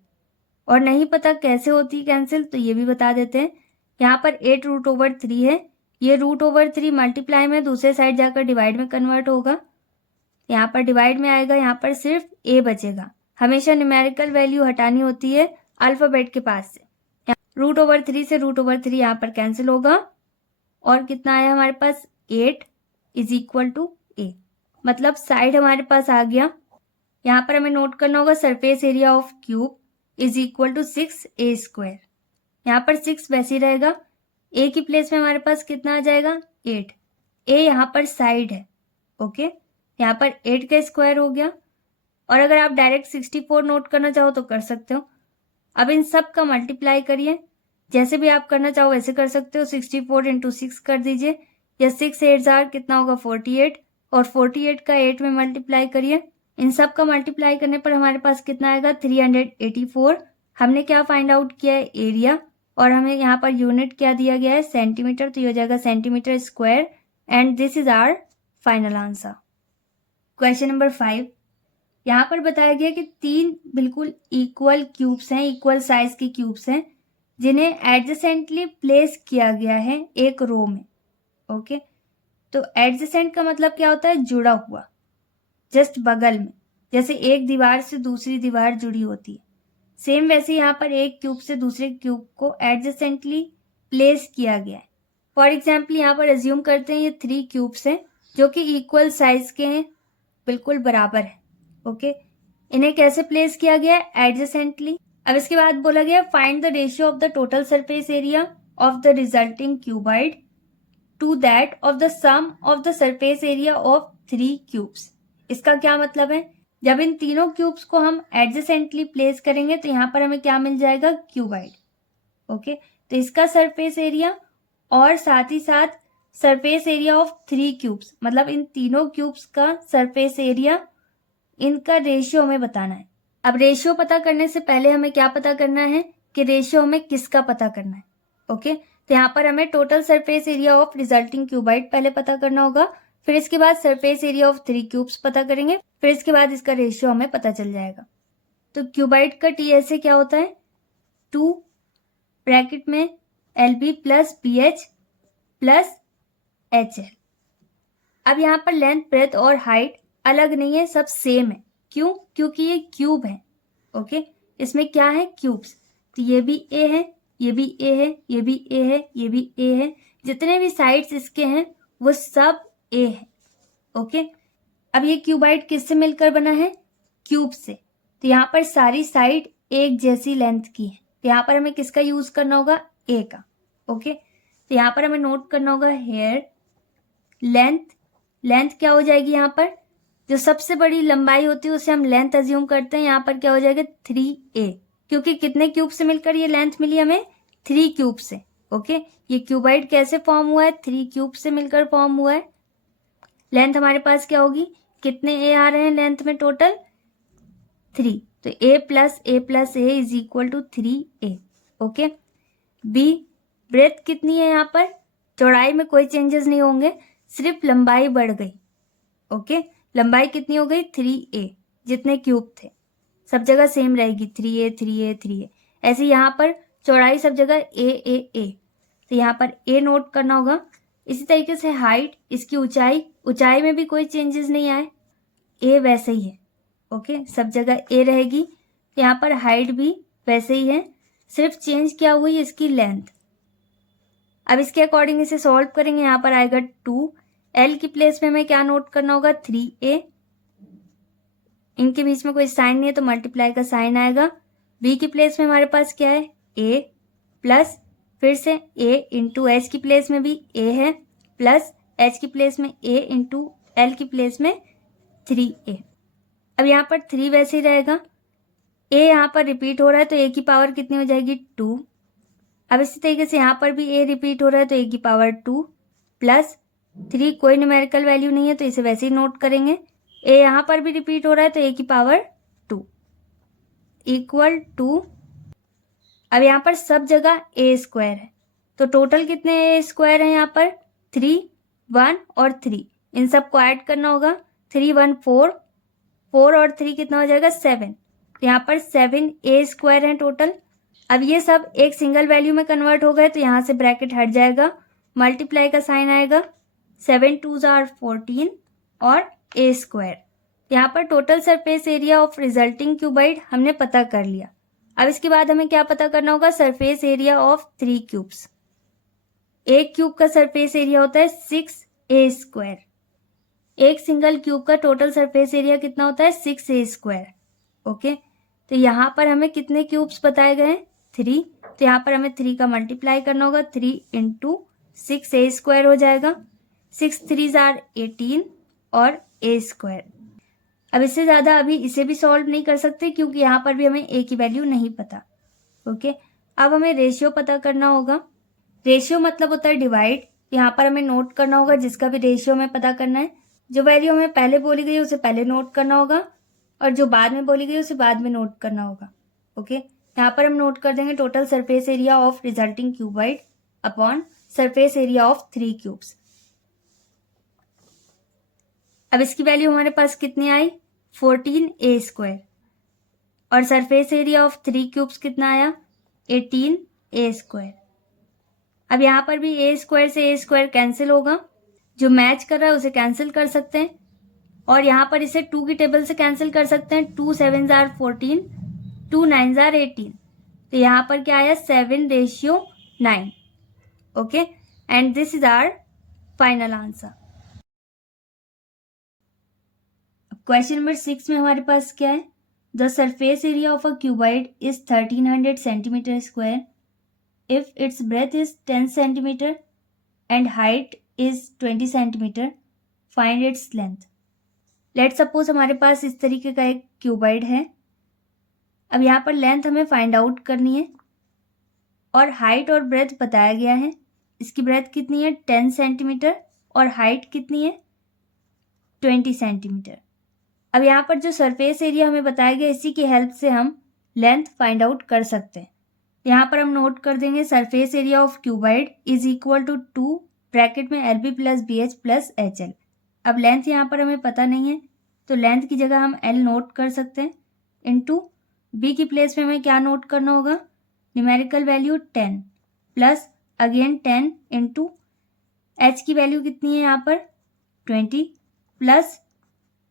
और नहीं पता कैसे होती है कैंसिल तो ये भी बता देते हैं। यहाँ पर 8 √3 है, ये √3 मल्टीप्लाई में दूसरे साइड जाकर डिवाइड में कन्वर्ट होगा। यहाँ पर डिवाइड में आएगा, यहाँ पर सिर्फ A बचेगा। हमेशा न्यूमेरिकल वैल्यू हटानी होती है अल्फाबेट के पास से। √3 से √3 यहाँ पर कैंसिल होगा और कितना आया हमारे पास 8 = A। मतलब साइड हमारे पास आ गया। यहाँ पर हमें नोट करना होगा surface area of cube = 6A²। यहाँ पर 6 वैसे ही रहेगा, A की प्लेस में हमारे पास कितना आ जाएगा 8। A यहाँ पर साइड है, ओके। यहाँ पर 8 का स्क्वायर हो गया। और अगर आप डायरेक्ट 64 नोट करना चाहो तो कर सकते हो। अब इन सब का मल्टीप्लाई करिए, जैसे भी आप करना चाहो वैसे कर सकते हो। 64 × 6 कर दीजिए, या 6 8 कितना होगा 48, और 48 का 8 में मल्टीप्लाई करिए। इन सब का मल्टीप्लाई करने पर हमारे पास कितना आएगा 384। हमने क्या फाइंड आउट किया है एरिया, और हमें यहाँ पर यूनिट क्या दिया गया है सेंटीमीटर, तो ये हो जाएगा cm²। And this is our final answer. Question number 5, यहाँ पर बताया गया कि 3 बिल्कुल इक्वल क्यूब्स हैं, इक्वल साइज के क्यूब्स हैं, जिन्हें एडजेसेंटली प्लेस किया गया है एक रो में, ओके। तो एडजेसेंट का मतलब क्या होता है, जुड़ा हुआ, जस्ट बगल में, जैसे एक दीवार से दूसरी दीवार जुड़ी होती है। सेम वैसे यहाँ पर एक क्यूब से दूसरे क्यूब को एडजेसेंटली प्लेस किया गया है। फॉर एग्जाम्पल यहाँ पर एज्यूम करते हैं ये 3 क्यूब्स हैं जो कि इक्वल साइज के हैं, बिल्कुल बराबर है, ओके। इन्हें कैसे प्लेस किया गया है, एडजेसेंटली। अब इसके बाद बोला गया find the ratio of the total surface area of the resulting cuboid to that of the sum of the surface area of 3 cubes. इसका क्या मतलब है, जब इन तीनों क्यूब्स को हम एडजेसेंटली प्लेस करेंगे तो यहाँ पर हमें क्या मिल जाएगा क्यूबॉइड, ओके। तो इसका सरफेस एरिया और साथ ही साथ सरफेस एरिया ऑफ 3 क्यूब्स, मतलब इन तीनों क्यूब्स का सरफेस एरिया, इनका रेशियो हमें बताना है। अब रेशियो पता करने से पहले हमें क्या पता करना है कि रेशियो हमें किसका पता करना है, ओके। तो यहाँ पर हमें total surface area of resulting cuboid पहले पता करना होगा, फिर इसके बाद सरफेस एरिया ऑफ 3 क्यूब्स पता करेंगे, फिर इसके बाद इसका रेशियो हमें पता चल जाएगा। तो क्यूबॉइड का TSA क्या होता है 2 ब्रैकेट में LB + BH + HL। अब यहाँ पर लेंथ, ब्रेथ और हाइट अलग नहीं है, सब सेम है। क्यों, क्योंकि ये क्यूब है, ओके। इसमें क्या है क्यूब्स, तो ये भी A है, ये भी A है, ये भी A है, ये भी A है, जितने भी साइड्स इसके हैं वो सब A है, ओके। अब ये क्यूबॉइड किससे मिलकर बना है, क्यूब से। तो यहाँ पर सारी साइड एक जैसी लेंथ की है, तो यहाँ पर हमें किसका यूज करना होगा A का, ओके। तो यहाँ पर हमें नोट करना होगा हेयर लेंथ क्या हो जाएगी, यहाँ पर जो सबसे बड़ी लंबाई होती है उसे हम लेंथ अज्यूम करते हैं। यहाँ पर क्या हो जाएगा 3A, क्योंकि कितने क्यूब से मिलकर ये लेंथ मिली हमें 3 क्यूब से, ओके। ये क्यूबॉइड कैसे फॉर्म हुआ है, 3 क्यूब से मिलकर फॉर्म हुआ है। लेंथ हमारे पास क्या होगी, कितने A आ रहे हैं लेंथ में टोटल 3, तो A + A + A = 3A, okay. B breadth कितनी है, यहाँ पर चौड़ाई में कोई चेंजेस नहीं होंगे, सिर्फ लंबाई बढ़ गई, ओके। लंबाई कितनी हो गई 3A, जितने क्यूब थे सब जगह सेम रहेगी 3A 3A 3A। ऐसे यहाँ पर चौड़ाई सब जगह A, तो यहाँ पर A नोट करना होगा। इसी तरीके से हाइट, इसकी ऊंचाई में भी कोई चेंजेस नहीं आए, A वैसे ही है, ओके। सब जगह A रहेगी। यहाँ पर हाइट भी वैसे ही है, सिर्फ चेंज क्या हुई इसकी लेंथ। अब इसके अकॉर्डिंग इसे सॉल्व करेंगे। यहाँ पर आएगा 2, L की प्लेस में हमें क्या नोट करना होगा 3A, इनके बीच में कोई साइन नहीं है तो मल्टीप्लाई का साइन आएगा। B की प्लेस में हमारे पास क्या है A प्लस फिर से A इंटू H की प्लेस में भी A है, प्लस H की प्लेस में A इंटू L की प्लेस में 3A। अब यहाँ पर 3 वैसे ही रहेगा, A यहाँ पर रिपीट हो रहा है तो A की पावर कितनी हो जाएगी 2। अब इसी तरीके से यहाँ पर भी A रिपीट हो रहा है तो A की पावर 2 प्लस 3, कोई न्यूमेरिकल वैल्यू नहीं है तो इसे वैसे ही नोट करेंगे। A यहाँ पर भी रिपीट हो रहा है तो A की पावर 2 = अब यहाँ पर सब जगह ए स्क्वायर है, तो टोटल कितने ए स्क्वायर हैं यहाँ पर? 3, 1 और 3, इन सबको ऐड करना होगा। 3, 1, 4, 4 और 3 कितना हो जाएगा? 7। तो यहाँ पर 7 ए स्क्वायर हैं टोटल। अब ये सब एक सिंगल वैल्यू में कन्वर्ट हो गए, तो यहाँ से ब्रैकेट हट जाएगा, मल्टीप्लाई का साइन आएगा, 7 2s are 14 और ए स्क्वायर। यहाँ पर total surface area of resulting cuboid हमने पता कर लिया। अब इसके बाद हमें क्या पता करना होगा? Surface area of 3 cubes. एक क्यूब का सरफेस एरिया होता है 6 ए स्क्वायर। एक सिंगल क्यूब का टोटल सरफेस एरिया कितना होता है? 6 ए स्क्वायर। ओके, तो यहाँ पर हमें कितने क्यूब्स बताए गए हैं? 3। तो यहाँ पर हमें 3 का मल्टीप्लाई करना होगा, 3 × 6 ए स्क्वायर हो जाएगा। 6 3s are 18 और ए स्क्वायर। अब इससे ज़्यादा अभी इसे भी सॉल्व नहीं कर सकते, क्योंकि यहाँ पर भी हमें ए की वैल्यू नहीं पता। ओके, अब हमें रेशियो पता करना होगा। रेशियो मतलब होता है डिवाइड। यहाँ पर हमें नोट करना होगा जिसका भी रेशियो हमें पता करना है। जो वैल्यू हमें पहले बोली गई उसे पहले नोट करना होगा, और जो बाद में बोली गई उसे बाद में नोट करना होगा। ओके, यहाँ पर हम नोट कर देंगे total surface area of resulting cuboid upon surface area of 3 cubes. अब इसकी वैल्यू हमारे पास कितनी आई? 14 ए स्क्वायर। और सरफेस एरिया ऑफ 3 क्यूब्स कितना आया? 18 ए स्क्वायर। अब यहाँ पर भी ए स्क्वायर से ए स्क्वायर कैंसिल होगा, जो मैच कर रहा है उसे कैंसिल कर सकते हैं, और यहाँ पर इसे 2 की टेबल से कैंसिल कर सकते हैं। 2 7s are 14, 2 9s are 18। तो यहाँ पर क्या आया? 7:9। Okay, and this is our final answer. Question number 6 में हमारे पास क्या है? The surface area of a cuboid is 1300 centimetre square if its breadth is 10 centimeter and height is 20 centimeter, find its length. Let's suppose हमारे पास इस तरीके का एक क्यूबाइड है। अब यहाँ पर लेंथ हमें फाइंड आउट करनी है, और हाइट और ब्रेथ बताया गया है। इसकी ब्रेथ कितनी है? 10 सेंटीमीटर, और हाइट कितनी है? 20 सेंटीमीटर। अब यहाँ पर जो सरफेस एरिया हमें बताया गया, इसी की हेल्प से हम लेंथ फाइंड आउट कर सकते हैं। यहाँ पर हम नोट कर देंगे surface area of cuboid is equal to 2 bracket में LB + BH + HL। अब लेंथ यहाँ पर हमें पता नहीं है, तो लेंथ की जगह हम L नोट कर सकते हैं, इनटू B की प्लेस में हमें क्या नोट करना होगा? Numerical value 10 plus again 10 into H की वैल्यू कितनी है यहाँ पर? 20 प्लस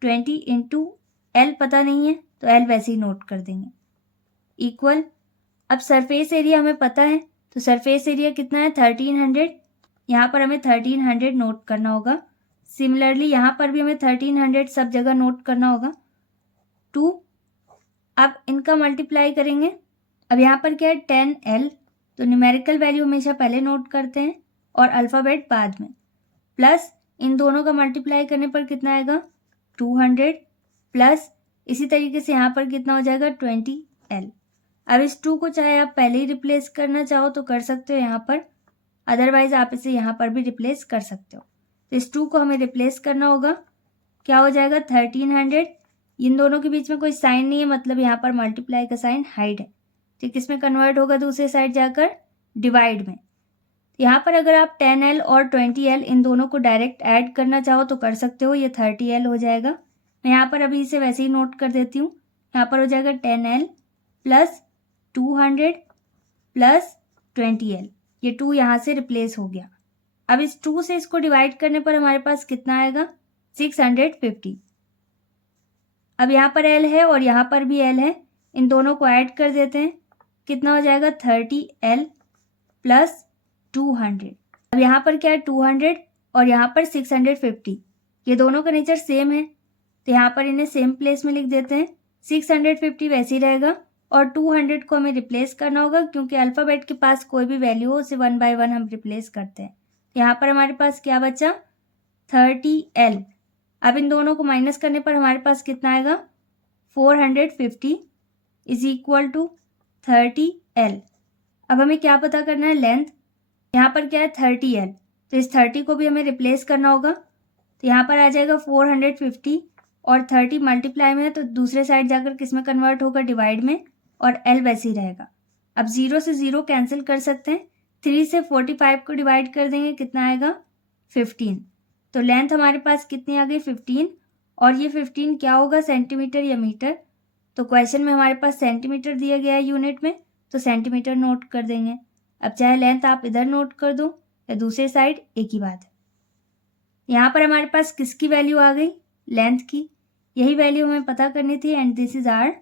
20 इंटू L पता नहीं है, तो L वैसे ही नोट कर देंगे, इक्वल। अब सरफेस एरिया हमें पता है, तो सरफेस एरिया कितना है? 1300। यहाँ पर हमें 1300 नोट करना होगा। सिमिलरली यहाँ पर भी हमें 1300 सब जगह नोट करना होगा। 2, अब इनका मल्टीप्लाई करेंगे। अब यहाँ पर क्या है? 10L, तो न्यूमेरिकल वैल्यू हमेशा पहले नोट करते हैं और अल्फ़ाबेट बाद में, प्लस इन दोनों का मल्टीप्लाई करने पर कितना आएगा? 200, प्लस इसी तरीके से यहाँ पर कितना हो जाएगा? 20L। अब इस 2 को चाहे आप पहले ही रिप्लेस करना चाहो तो कर सकते हो यहाँ पर, अदरवाइज आप इसे यहाँ पर भी रिप्लेस कर सकते हो। तो इस 2 को हमें रिप्लेस करना होगा, क्या हो जाएगा? 1300। इन दोनों के बीच में कोई साइन नहीं है, मतलब यहाँ पर मल्टीप्लाई का साइन हाइड है, तो किस में कन्वर्ट होगा? दूसरे साइड जाकर डिवाइड में। यहाँ पर अगर आप 10L और 20L इन दोनों को डायरेक्ट ऐड करना चाहो तो कर सकते हो, ये 30L हो जाएगा। मैं यहाँ पर अभी इसे वैसे ही नोट कर देती हूँ। यहाँ पर हो जाएगा 10L प्लस 200 प्लस 20L, ये 2 यहाँ से रिप्लेस हो गया। अब इस 2 से इसको डिवाइड करने पर हमारे पास कितना आएगा? 650। अब यहाँ पर L है और यहाँ पर भी L है, इन दोनों को ऐड कर देते हैं, कितना हो जाएगा? 30L plus 200। अब यहाँ पर क्या है? 200 और यहाँ पर 650, ये दोनों का नेचर सेम है, तो यहाँ पर इन्हें सेम प्लेस में लिख देते हैं। 650 वैसे ही रहेगा, और 200 को हमें रिप्लेस करना होगा, क्योंकि अल्फ़ाबेट के पास कोई भी वैल्यू हो उसे 1 बाय 1 हम रिप्लेस करते हैं। यहाँ पर हमारे पास क्या बचा? 30L। अब इन दोनों को माइनस करने पर हमारे पास कितना आएगा? 450 इज इक्वल टू 30L। अब हमें क्या पता करना है? लेंथ। यहाँ पर क्या है? 30L, तो इस 30 को भी हमें रिप्लेस करना होगा, तो यहाँ पर आ जाएगा 450, और 30 मल्टीप्लाई में है तो दूसरे साइड जाकर किस में कन्वर्ट होगा? डिवाइड में, और L वैसे ही रहेगा। अब 0 से 0 कैंसिल कर सकते हैं। 3 से 45 को डिवाइड कर देंगे, कितना आएगा 15। तो लेंथ हमारे पास कितनी आ गई 15, और ये 15 क्या होगा सेंटीमीटर या मीटर। तो क्वेश्चन में हमारे पास सेंटीमीटर दिया गया है यूनिट में, तो सेंटीमीटर नोट कर देंगे। अब चाहे लेंथ आप इधर नोट कर दो या दूसरे साइड, एक ही बात है। यहाँ पर हमारे पास किसकी वैल्यू आ गई, लेंथ की। यही वैल्यू हमें पता करनी थी and this is our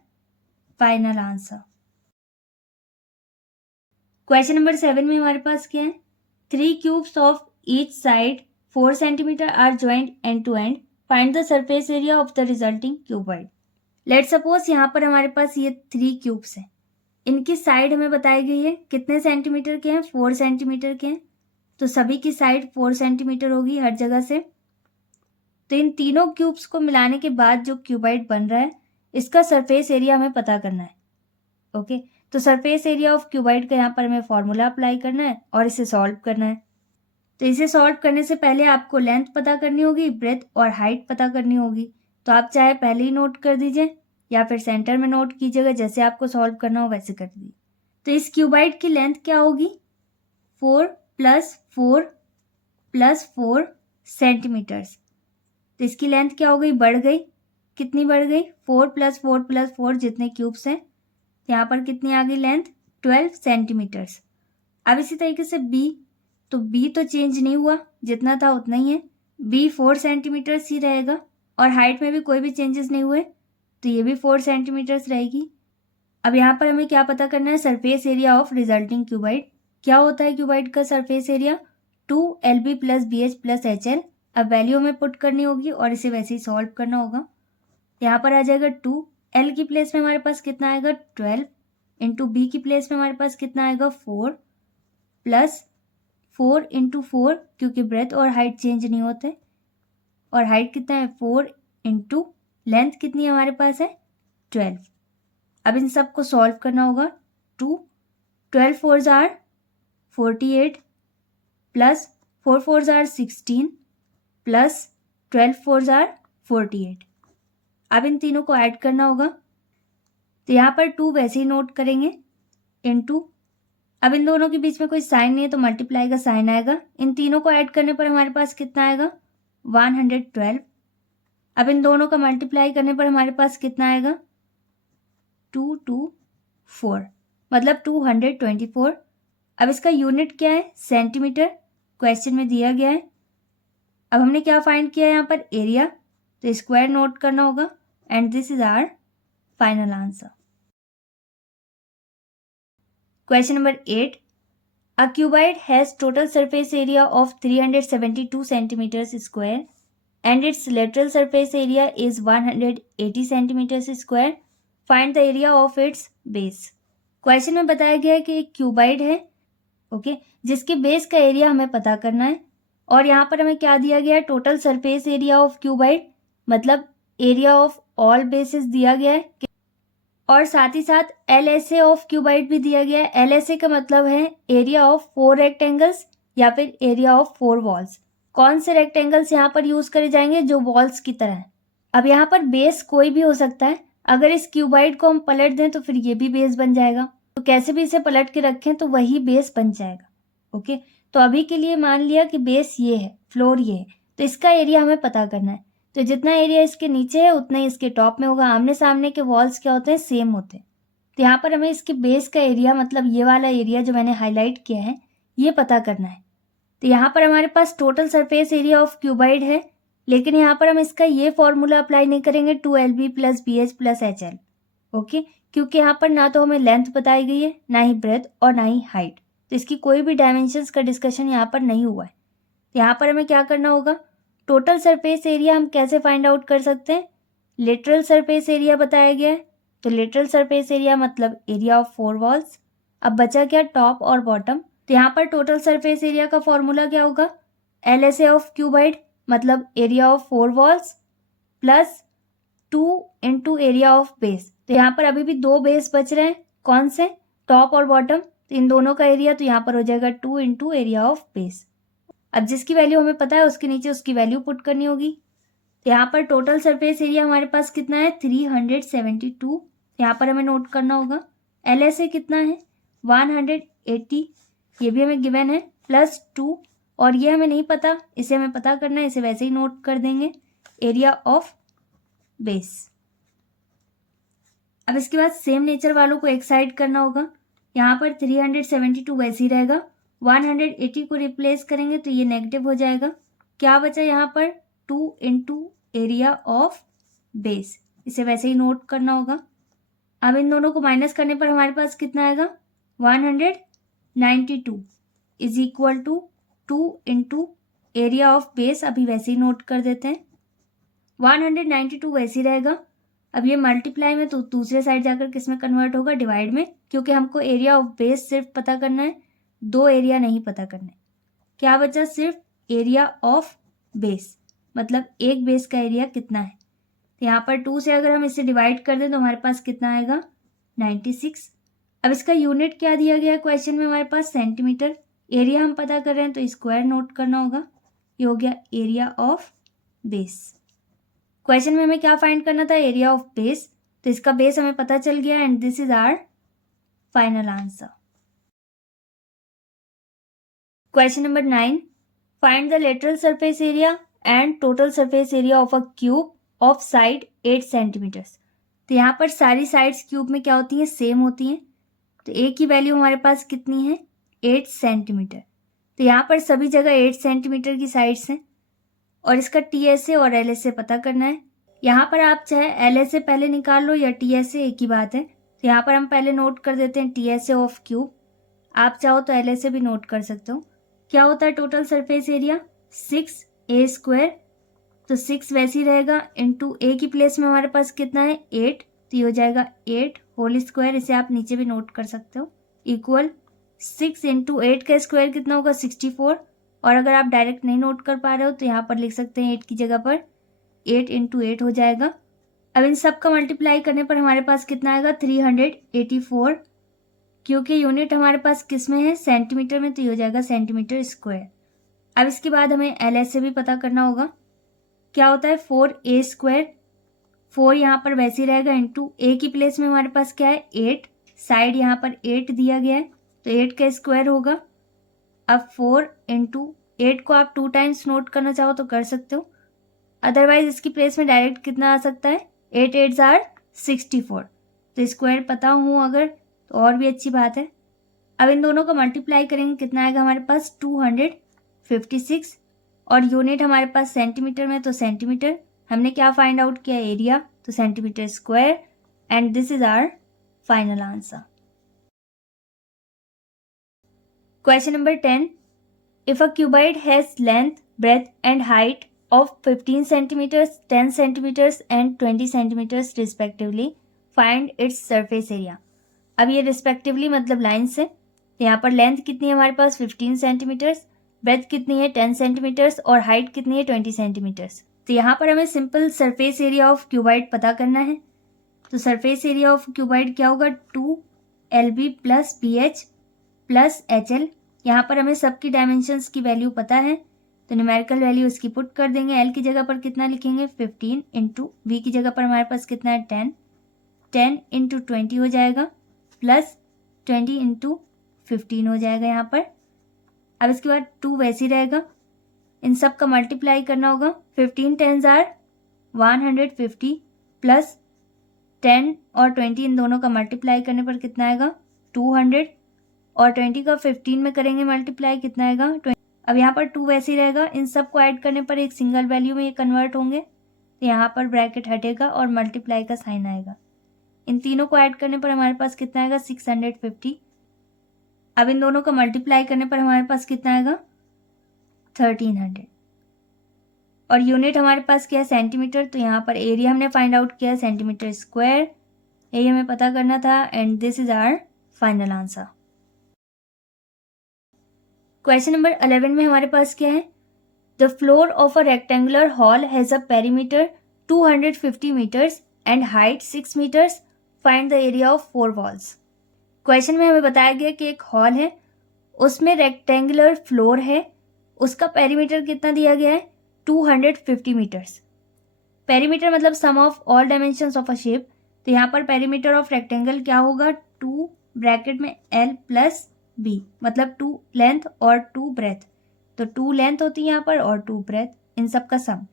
final answer. Question number 7 में हमारे पास क्या है, 3 cubes of each side 4 centimetre are joint end to end, find the surface area of the resulting cuboid. Let suppose यहाँ पर हमारे पास ये 3 क्यूब्स हैं, इनकी साइड हमें बताई गई है, कितने सेंटीमीटर के हैं 4 सेंटीमीटर के हैं, तो सभी की साइड 4 सेंटीमीटर होगी हर जगह से। तो इन तीनों क्यूब्स को मिलाने के बाद जो क्यूबॉइड बन रहा है, इसका सरफेस एरिया हमें पता करना है। ओके, तो सरफेस एरिया ऑफ क्यूबॉइड का यहाँ पर हमें फॉर्मूला अप्लाई करना है और इसे सॉल्व करना है। तो इसे सॉल्व करने से पहले आपको लेंथ पता करनी होगी, ब्रेथ और हाइट पता करनी होगी। तो आप चाहे पहले ही नोट कर दीजिए या फिर सेंटर में नोट कीजिएगा, जैसे आपको सॉल्व करना हो वैसे कर दीजिए। तो इस क्यूबॉइड की लेंथ क्या होगी, 4 + 4 + 4 सेंटीमीटर्स। तो इसकी लेंथ क्या हो गई, बढ़ गई, कितनी बढ़ गई 4 + 4 + 4 जितने क्यूब्स हैं, यहाँ पर कितनी आ गई लेंथ 12 सेंटीमीटर्स। अब इसी तरीके से बी, तो बी तो चेंज नहीं हुआ, जितना था उतना ही है, बी 4 सेंटीमीटर्स ही रहेगा और हाइट में भी कोई भी चेंजेस नहीं हुए, तो ये भी 4 सेंटीमीटर्स रहेगी। अब यहाँ पर हमें क्या पता करना है, surface area of resulting cuboid. क्या होता है क्यूबॉइड का surface area, 2LB + BH + HL। अब वैल्यू हमें पुट करनी होगी और इसे वैसे ही सॉल्व करना होगा। यहाँ पर आ जाएगा 2, L की प्लेस में हमारे पास कितना आएगा 12, इंटू बी की प्लेस में हमारे पास कितना आएगा 4, + 4 × 4 क्योंकि ब्रेथ और हाइट चेंज नहीं होते, और हाइट कितना है 4 × लेंथ कितनी हमारे पास है 12। अब इन सब को सॉल्व करना होगा। 12 4s are 48 + 4 4s are 16 + 12 4s are 48। अब इन तीनों को ऐड करना होगा, तो यहाँ पर 2 वैसे ही नोट करेंगे, इनटू, अब इन दोनों के बीच में कोई साइन नहीं है तो मल्टीप्लाई का साइन आएगा। इन तीनों को ऐड करने पर हमारे पास कितना आएगा 112। अब इन दोनों का मल्टीप्लाई करने पर हमारे पास कितना आएगा 224, मतलब 224। अब इसका यूनिट क्या है सेंटीमीटर, क्वेश्चन में दिया गया है। अब हमने क्या फाइंड किया है यहाँ पर एरिया, तो स्क्वायर नोट करना होगा and this is our final answer. Question number 8, a cuboid has total surface area of 372 centimetres square and its lateral surface area is 180 centimeters square. Find the area of its base. Question में बताया गया है कि एक cuboid है, okay, जिसके base का area हमें पता करना है, और यहाँ पर हमें क्या दिया गया है total surface area of cuboid, मतलब एरिया ऑफ ऑल बेसिस दिया गया है, और साथ ही साथ LSA ऑफ क्यूबाइड भी दिया गया है। LSA का मतलब है एरिया ऑफ 4 रेक्टेंगल्स या फिर एरिया ऑफ 4 वॉल्स। कौन से रेक्टेंगल्स यहाँ पर यूज करे जाएंगे, जो वॉल्स की तरह है। अब यहाँ पर बेस कोई भी हो सकता है, अगर इस क्यूबाइड को हम पलट दें तो फिर ये भी बेस बन जाएगा, तो कैसे भी इसे पलट के रखें तो वही बेस बन जाएगा। ओके, तो अभी के लिए मान लिया कि बेस ये है, फ्लोर ये है, तो इसका एरिया हमें पता करना है। तो जितना एरिया इसके नीचे है उतना ही इसके टॉप में होगा। आमने सामने के वॉल्स क्या होते हैं, सेम होते हैं। तो यहाँ पर हमें इसके बेस का एरिया, मतलब ये वाला एरिया जो मैंने हाईलाइट किया है, ये पता करना है। तो यहाँ पर हमारे पास total surface area of cuboid है, लेकिन यहाँ पर हम इसका ये फॉर्मूला अप्लाई नहीं करेंगे 2LB + BH + HL, ओके, क्योंकि यहाँ पर ना तो हमें लेंथ बताई गई है, ना ही ब्रेथ और ना ही हाइट, तो इसकी कोई भी डायमेंशंस का डिस्कशन यहाँ पर नहीं हुआ है। तो यहाँ पर हमें क्या करना होगा, टोटल सरफेस एरिया हम कैसे फाइंड आउट कर सकते हैं, लेटरल सरफेस एरिया बताया गया है, तो लेटरल सरफेस एरिया मतलब एरिया ऑफ 4 वॉल्स। अब बचा क्या, टॉप और बॉटम। तो यहाँ पर टोटल सरफेस एरिया का फॉर्मूला क्या होगा, LSA ऑफ क्यूबाइड मतलब area of 4 walls + 2 × area of base. तो यहाँ पर अभी भी 2 बेस बच रहे हैं, कौन से, टॉप और बॉटम, तो इन दोनों का एरिया तो यहाँ पर हो जाएगा 2 × एरिया ऑफ बेस। अब जिसकी वैल्यू हमें पता है उसके नीचे उसकी वैल्यू पुट करनी होगी। तो यहाँ पर टोटल सरफेस एरिया हमारे पास कितना है 372, यहाँ पर हमें नोट करना होगा। LSA कितना है 180 ये भी हमें गिवन है, प्लस 2 और ये हमें नहीं पता, इसे हमें पता करना है, इसे वैसे ही नोट कर देंगे, एरिया ऑफ बेस। अब इसके बाद सेम नेचर वालों को एक साइड करना होगा। यहाँ पर 372 वैसे ही रहेगा, 180 को रिप्लेस करेंगे तो ये नेगेटिव हो जाएगा। क्या बचा यहाँ पर 2 इंटू एरिया ऑफ बेस, इसे वैसे ही नोट करना होगा। अब इन दोनों को माइनस करने पर हमारे पास कितना आएगा 192 is equal to 2 into area of base, अभी वैसे ही नोट कर देते हैं। 192 वैसे ही रहेगा। अब ये मल्टीप्लाई में तो दूसरे साइड जाकर किस में कन्वर्ट होगा, डिवाइड में, क्योंकि हमको एरिया ऑफ बेस सिर्फ पता करना है, 2 एरिया नहीं पता करना है। क्या बचा, सिर्फ एरिया ऑफ बेस, मतलब एक बेस का एरिया कितना है। तो यहाँ पर 2 से अगर हम इसे डिवाइड कर दें तो हमारे पास कितना आएगा 96। अब इसका यूनिट क्या दिया गया है क्वेश्चन में, हमारे पास सेंटीमीटर। एरिया हम पता कर रहे हैं तो स्क्वायर नोट करना होगा। ये हो गया एरिया ऑफ बेस। क्वेश्चन में हमें क्या फाइंड करना था, एरिया ऑफ बेस, तो इसका बेस हमें पता चल गया and this is our final answer. Question number 9, find the lateral surface area and total surface area of a cube of side 8 centimetres. तो यहाँ पर सारी साइड्स क्यूब में क्या होती हैं, सेम होती हैं। तो ए की वैल्यू हमारे पास कितनी है 8 सेंटीमीटर। तो यहाँ पर सभी जगह 8 सेंटीमीटर की साइड्स हैं और इसका TSA और LSA पता करना है। यहाँ पर आप चाहे LSA पहले निकाल लो या TSA, एक ही बात है। तो यहाँ पर हम पहले नोट कर देते हैं TSA ऑफ क्यूब, आप चाहो तो LSA भी नोट कर सकते हो। क्या होता है टोटल सरफेस एरिया 6A², तो 6 वैसे ही रहेगा, इंटू ए की प्लेस में हमारे पास कितना है 8, तो ये हो जाएगा 8 होल स्क्वायर, इसे आप नीचे भी नोट कर सकते हो, इक्वल 6 इंटू 8 का स्क्वायर कितना होगा 64। और अगर आप डायरेक्ट नहीं नोट कर पा रहे हो तो यहाँ पर लिख सकते हैं 8 की जगह पर 8 इंटू 8 हो जाएगा। अब इन सब का मल्टीप्लाई करने पर हमारे पास कितना आएगा 384, क्योंकि यूनिट हमारे पास किस में है सेंटीमीटर में, तो ये हो जाएगा सेंटीमीटर स्क्वायर। अब इसके बाद हमें LSA भी पता करना होगा। क्या होता है 4A², 4 यहाँ पर वैसे ही रहेगा, इंटू ए की प्लेस में हमारे पास क्या है 8, साइड यहाँ पर 8 दिया गया है तो 8 का स्क्वायर होगा। अब 4 इंटू 8 को आप 2 टाइम्स नोट करना चाहो तो कर सकते हो, अदरवाइज इसकी प्लेस में डायरेक्ट कितना आ सकता है 8 8 आर 64। तो स्क्वायर पता हूँ अगर तो और भी अच्छी बात है। अब इन दोनों का मल्टीप्लाई करेंगे कितना आएगा हमारे पास 256 और यूनिट हमारे पास सेंटीमीटर में, तो सेंटीमीटर। हमने क्या फाइंड आउट किया एरिया, तो centimetre square and this is our final answer. Question number 10, if a cuboid has length, breadth and height of 15 centimeters, 10 centimeters and 20 centimeters respectively, find its surface area। अब ये respectively मतलब line से, तो यहाँ पर length कितनी है हमारे पास 15 सेंटीमीटर्स, ब्रेथ कितनी है 10 सेंटीमीटर्स और हाइट कितनी है 20 सेंटीमीटर्स। तो यहाँ पर हमें simple surface area of cuboid पता करना है। तो सरफेस एरिया ऑफ क्यूबॉइड क्या होगा 2LB plus BH plus HL। यहाँ पर हमें सबकी डायमेंशंस की वैल्यू पता है तो न्यूमेरिकल वैल्यू इसकी पुट कर देंगे। L की जगह पर कितना लिखेंगे 15 इंटू V की जगह पर हमारे पास कितना है 10 इंटू 20 हो जाएगा प्लस 20 इंटू 15 हो जाएगा यहाँ पर। अब इसके बाद 2 वैसे ही रहेगा, इन सब का मल्टीप्लाई करना होगा। 15 10s आर 150 प्लस 10 और 20 इन दोनों का मल्टीप्लाई करने पर कितना आएगा 200 और 20 का 15 में करेंगे मल्टीप्लाई कितना आएगा 20। अब यहाँ पर 2 वैसे ही रहेगा, इन सब को ऐड करने पर एक सिंगल वैल्यू में ये कन्वर्ट होंगे तो यहाँ पर ब्रैकेट हटेगा और मल्टीप्लाई का साइन आएगा। इन तीनों को ऐड करने पर हमारे पास कितना आएगा 650। अब इन दोनों का मल्टीप्लाई करने पर हमारे पास कितना आएगा 1300 और यूनिट हमारे पास क्या है सेंटीमीटर, तो यहाँ पर एरिया हमने फाइंड आउट किया सेंटीमीटर स्क्वायर, यही हमें पता करना था and this is our final answer. Question number 11 में हमारे पास क्या है, the floor of a rectangular hall has a perimeter 250 metres and height 6 metres, find the area of 4 walls. Question में हमें बताया गया कि एक हॉल है, उसमें रेक्टेंगुलर फ्लोर है, उसका पेरीमीटर कितना दिया गया है 250 मीटर्स। पेरीमीटर मतलब sum of all dimensions of a shape, तो यहाँ पर पेरीमीटर ऑफ रेक्टेंगल क्या होगा 2 ब्रैकेट में L प्लस B, मतलब 2 लेंथ और 2 ब्रेथ। तो 2 लेंथ होती है यहाँ पर और 2 ब्रेथ, इन सब का सम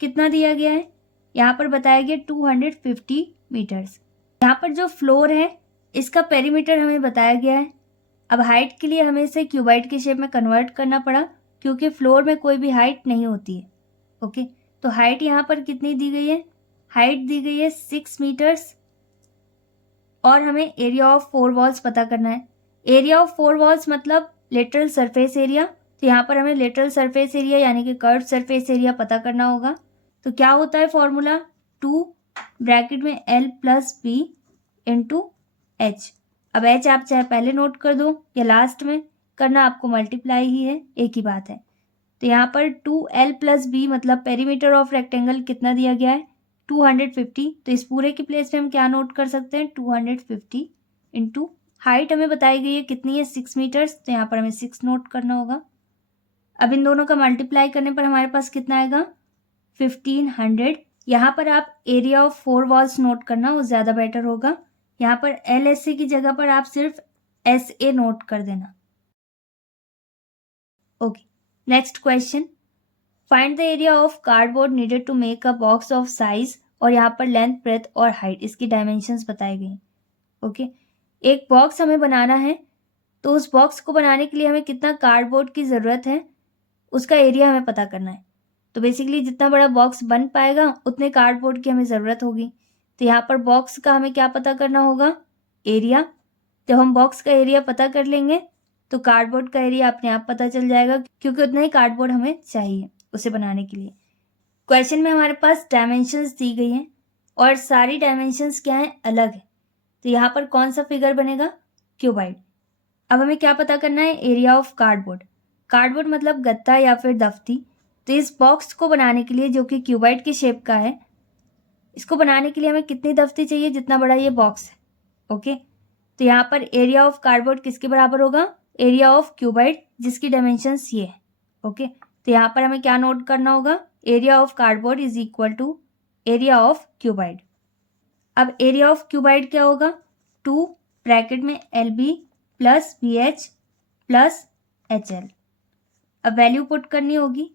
कितना दिया गया है, यहाँ पर बताया गया 250 मीटर्स। यहाँ पर जो फ्लोर है इसका पेरीमीटर हमें बताया गया है। अब हाइट के लिए हमें इसे क्यूबाइड के शेप में कन्वर्ट करना पड़ा, क्योंकि फ्लोर में कोई भी हाइट नहीं होती है। ओके, तो हाइट यहाँ पर कितनी दी गई है, हाइट दी गई है 6 मीटर्स, और हमें एरिया ऑफ 4 वॉल्स पता करना है। एरिया ऑफ 4 वॉल्स मतलब लेटरल सरफेस एरिया, तो यहाँ पर हमें लेटरल सरफेस एरिया यानी कि कर्व सरफेस एरिया पता करना होगा। तो क्या होता है फॉर्मूला, 2 ब्रैकेट में L plus B into H। अब H आप चाहे पहले नोट कर दो या लास्ट में करना, आपको मल्टीप्लाई ही है, एक ही बात है। तो यहाँ पर 2L प्लस B मतलब पेरीमीटर ऑफ रेक्टेंगल कितना दिया गया है, 250। तो इस पूरे की प्लेस में हम क्या नोट कर सकते हैं, 250 इंटू हाइट हमें बताई गई है कितनी है, 6 मीटर्स, तो यहाँ पर हमें 6 नोट करना होगा। अब इन दोनों का मल्टीप्लाई करने पर हमारे पास कितना आएगा, 1500। यहाँ पर आप एरिया ऑफ 4 वॉल्स नोट करना, वो ज़्यादा बेटर होगा। यहाँ पर LSA की जगह पर आप सिर्फ SA नोट कर देना। Okay, next question, find the area of cardboard needed to make a box of size, और यहाँ पर लेंथ ब्रेथ और हाइट इसकी डायमेंशंस बताई गई। ओके, एक बॉक्स हमें बनाना है, तो उस बॉक्स को बनाने के लिए हमें कितना कार्डबोर्ड की ज़रूरत है, उसका एरिया हमें पता करना है। तो बेसिकली जितना बड़ा बॉक्स बन पाएगा उतने कार्डबोर्ड की हमें ज़रूरत होगी। तो यहाँ पर बॉक्स का हमें क्या पता करना होगा, एरिया। जब हम बॉक्स का एरिया पता कर लेंगे तो कार्डबोर्ड का एरिया अपने आप पता चल जाएगा, क्योंकि उतना ही कार्डबोर्ड हमें चाहिए उसे बनाने के लिए। क्वेश्चन में हमारे पास डायमेंशंस दी गई हैं और सारी डायमेंशंस क्या हैं, अलग है। तो यहाँ पर कौन सा फिगर बनेगा, क्यूबाइड। अब हमें क्या पता करना है, एरिया ऑफ कार्डबोर्ड। कार्डबोर्ड मतलब गत्ता या फिर दफ्ती। तो इस बॉक्स को बनाने के लिए, जो कि क्यूबाइड की शेप का है, इसको बनाने के लिए हमें कितनी दफ्ती चाहिए, जितना बड़ा ये बॉक्स है। ओके, तो यहाँ पर एरिया ऑफ कार्डबोर्ड किसके बराबर होगा, एरिया ऑफ क्यूबाइड, जिसकी डायमेंशंस ये है। ओके, तो यहाँ पर हमें क्या नोट करना होगा, area of cardboard is equal to area of cuboid. अब एरिया ऑफ क्यूबाइड क्या होगा, 2 ब्रैकेट में LB plus BH plus HL। अब वैल्यू पुट करनी होगी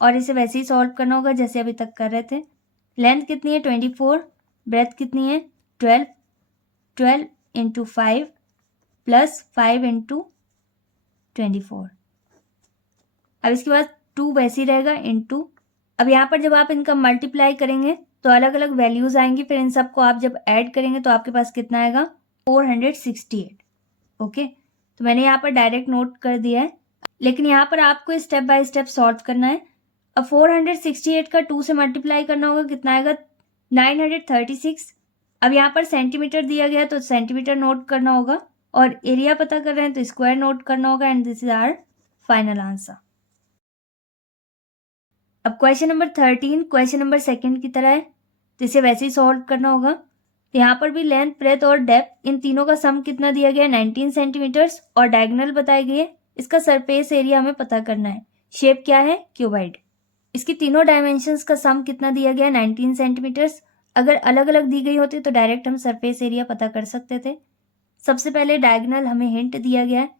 और इसे वैसे ही सॉल्व करना होगा जैसे अभी तक कर रहे थे। लेंथ कितनी है, 24, ब्रेथ कितनी है, 12, 12 इंटू 5 प्लस 5 इंटू 24। अब इसके बाद 2 वैसे ही रहेगा इंटू। अब यहाँ पर जब आप इनका मल्टीप्लाई करेंगे तो अलग अलग वैल्यूज आएंगी, फिर इन सबको आप जब ऐड करेंगे तो आपके पास कितना आएगा, 468। ओके, तो मैंने यहाँ पर डायरेक्ट नोट कर दिया है, लेकिन यहाँ पर आपको स्टेप बाय स्टेप सॉल्व करना है। अब 468 का 2 से मल्टीप्लाई करना होगा, कितना आएगा, 936। अब यहाँ पर सेंटीमीटर दिया गया तो सेंटीमीटर नोट करना होगा, और एरिया पता कर रहे हैं तो स्क्वायर नोट करना होगा, and this is our final answer. अब क्वेश्चन नंबर 13 क्वेश्चन नंबर 2 की तरह है, तो इसे वैसे ही सॉल्व करना होगा। तो यहाँ पर भी लेंथ ब्रेथ और डेप्थ इन तीनों का सम कितना दिया गया है, 19 सेंटीमीटर्स, और डायगोनल बताई गई है। इसका सरफेस एरिया हमें पता करना है। शेप क्या है, क्यूबाइड। इसकी तीनों डायमेंशंस का सम कितना दिया गया है, 19 सेंटीमीटर्स। अगर अलग अलग दी गई होती तो डायरेक्ट हम सरफेस एरिया पता कर सकते थे। सबसे पहले डायगोनल हमें हिंट दिया गया है,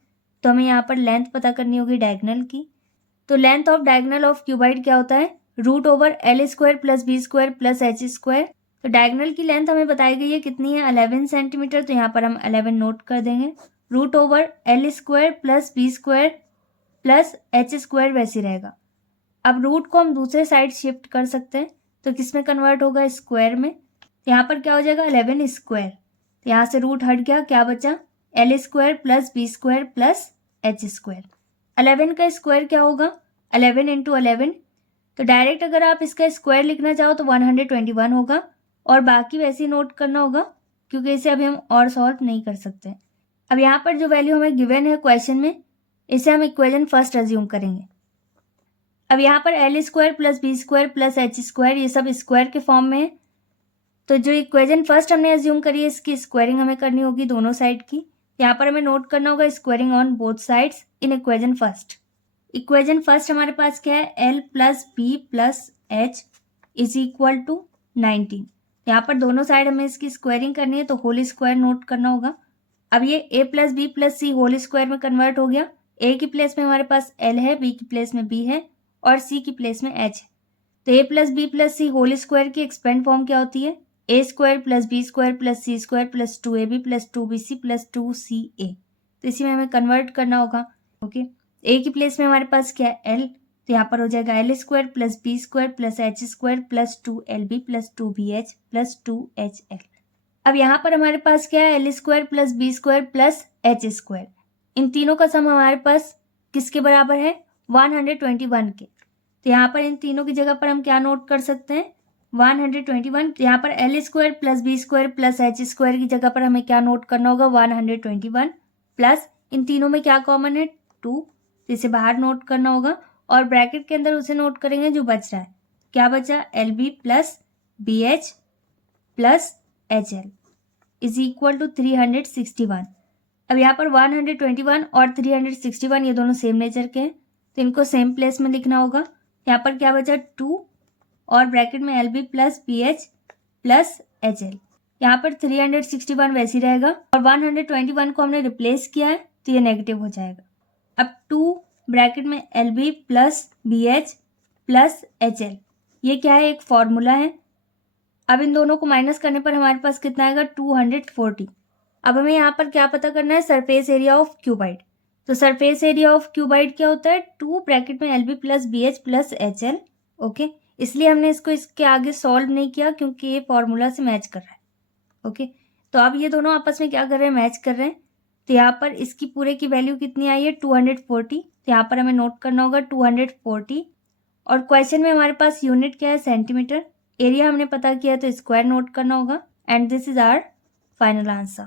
तो हमें यहाँ पर लेंथ पता करनी होगी डायगोनल की। तो length of diagonal of cuboid क्या होता है, √L² plus B² plus H²। तो डायगोनल की लेंथ हमें बताई गई है कितनी है, 11 सेंटीमीटर, तो यहाँ पर हम 11 नोट कर देंगे। √L² plus B² plus H² वैसे रहेगा। अब रूट को हम दूसरे साइड शिफ्ट कर सकते हैं, तो किस में कन्वर्ट होगा, स्क्वायर में। यहाँ पर क्या हो जाएगा, 11²। तो यहाँ से रूट हट गया, क्या बचा, L² plus B² plus H²। 11 का स्क्वायर क्या होगा, 11 इंटू 11। तो डायरेक्ट अगर आप इसका स्क्वायर लिखना चाहो तो 121 होगा, और बाकी वैसे ही नोट करना होगा, क्योंकि इसे अभी हम और सॉल्व नहीं कर सकते। अब यहाँ पर जो वैल्यू हमें गिवन है क्वेश्चन में, इसे हम इक्वेशन फर्स्ट अज्यूम करेंगे। अब यहाँ पर L² plus B² plus H² ये सब स्क्वायर के फॉर्म में है, तो जो इक्वेशन फर्स्ट हमने अज्यूम करी है इसकी स्क्वायरिंग हमें करनी होगी दोनों साइड की। यहाँ पर हमें नोट करना होगा squaring on both sides in equation first. Equation first हमारे पास क्या है, L plus B plus H is equal to 19। यहाँ पर दोनों साइड हमें इसकी स्क्वायरिंग करनी है, तो होल स्क्वायर नोट करना होगा। अब ये a plus B plus c whole square में कन्वर्ट हो गया। a की प्लेस में हमारे पास l है, b की प्लेस में b है और c की प्लेस में h है। तो a plus B plus c whole square की एक्सपेंड फॉर्म क्या होती है? a square plus B square plus c square plus 2ab plus 2bc plus 2ca। तो इसी में हमें कन्वर्ट करना होगा। ओके, a की प्लेस में हमारे पास क्या है? l, तो यहाँ पर हो जाएगा L square plus B square plus H square plus 2lb plus 2bh plus 2hl। अब यहाँ पर हमारे पास क्या है? L square plus B square plus H square. इन तीनों का सम हमारे पास किसके बराबर है? 121 के। तो यहाँ पर इन तीनों की जगह पर हम क्या नोट कर सकते हैं? 121। तो यहाँ पर l square plus B square plus H square की जगह पर हमें क्या नोट करना होगा? 121 प्लस इन तीनों में क्या कॉमन है? 2, तो इसे बाहर नोट करना होगा और ब्रैकेट के अंदर उसे नोट करेंगे जो बच रहा है। क्या बचा? L b plus b h plus h l is equal to 361। अब यहाँ पर 121 और 361 ये दोनों सेम नेचर के हैं, तो इनको सेम प्लेस में लिखना होगा। यहाँ पर क्या बचा? 2 और ब्रैकेट में l b plus b h plus h l. यहाँ पर 361 वैसे ही रहेगा और 121 को हमने रिप्लेस किया है तो ये नेगेटिव हो जाएगा। अब 2 ब्रैकेट में l b plus b h plus h l, ये क्या है? एक फॉर्मूला है। अब इन दोनों को माइनस करने पर हमारे पास कितना आएगा? 240। अब हमें यहाँ पर क्या पता करना है? Surface area of cuboid. तो सरफेस एरिया ऑफ क्यूबाइड क्या होता है? 2 ब्रैकेट में l b plus b h plus h l. Okay, इसलिए हमने इसको इसके आगे सॉल्व नहीं किया क्योंकि ये फॉर्मूला से मैच कर रहा है। ओके, तो अब ये दोनों आपस में क्या कर रहे हैं? मैच कर रहे हैं। तो यहाँ पर इसकी पूरे की वैल्यू कितनी आई है? 240। तो यहाँ पर हमें नोट करना होगा 240 और क्वेश्चन में हमारे पास यूनिट क्या है? सेंटीमीटर। एरिया हमने पता किया तो स्क्वायर नोट करना होगा and this is our final answer.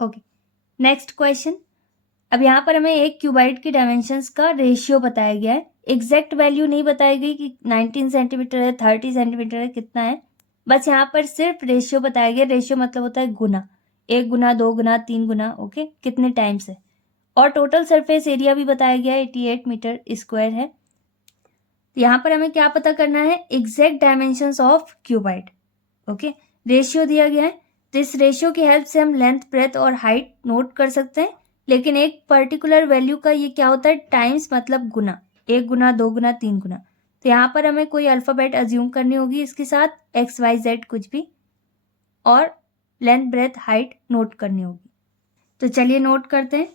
Okay, next question. अब यहाँ पर हमें एक क्यूबाइड के डायमेंशंस का रेशियो बताया गया है। एग्जैक्ट वैल्यू नहीं बताई गई कि 19 सेंटीमीटर है, 30 सेंटीमीटर है, कितना है। बस यहाँ पर सिर्फ रेशियो बताया गया। रेशियो मतलब होता है गुना, 1 गुना 2 गुना 3 गुना। ओके, कितने टाइम्स है। और टोटल सरफेस एरिया भी बताया गया है 88 मीटर स्क्वायर है। यहाँ पर हमें क्या पता करना है? Exact dimensions of cuboid. Okay, ratio दिया गया है तो इस रेशियो की हेल्प से हम लेंथ, ब्रेथ और हाइट नोट कर सकते हैं। लेकिन एक पर्टिकुलर वैल्यू का ये क्या होता है? टाइम्स मतलब गुना, 1 गुना 2 गुना 3 गुना। तो यहाँ पर हमें कोई अल्फ़ाबेट अज्यूम करनी होगी इसके साथ, एक्स वाई जेड कुछ भी, और लेंथ, ब्रेथ, हाइट नोट करनी होगी। तो चलिए नोट करते हैं।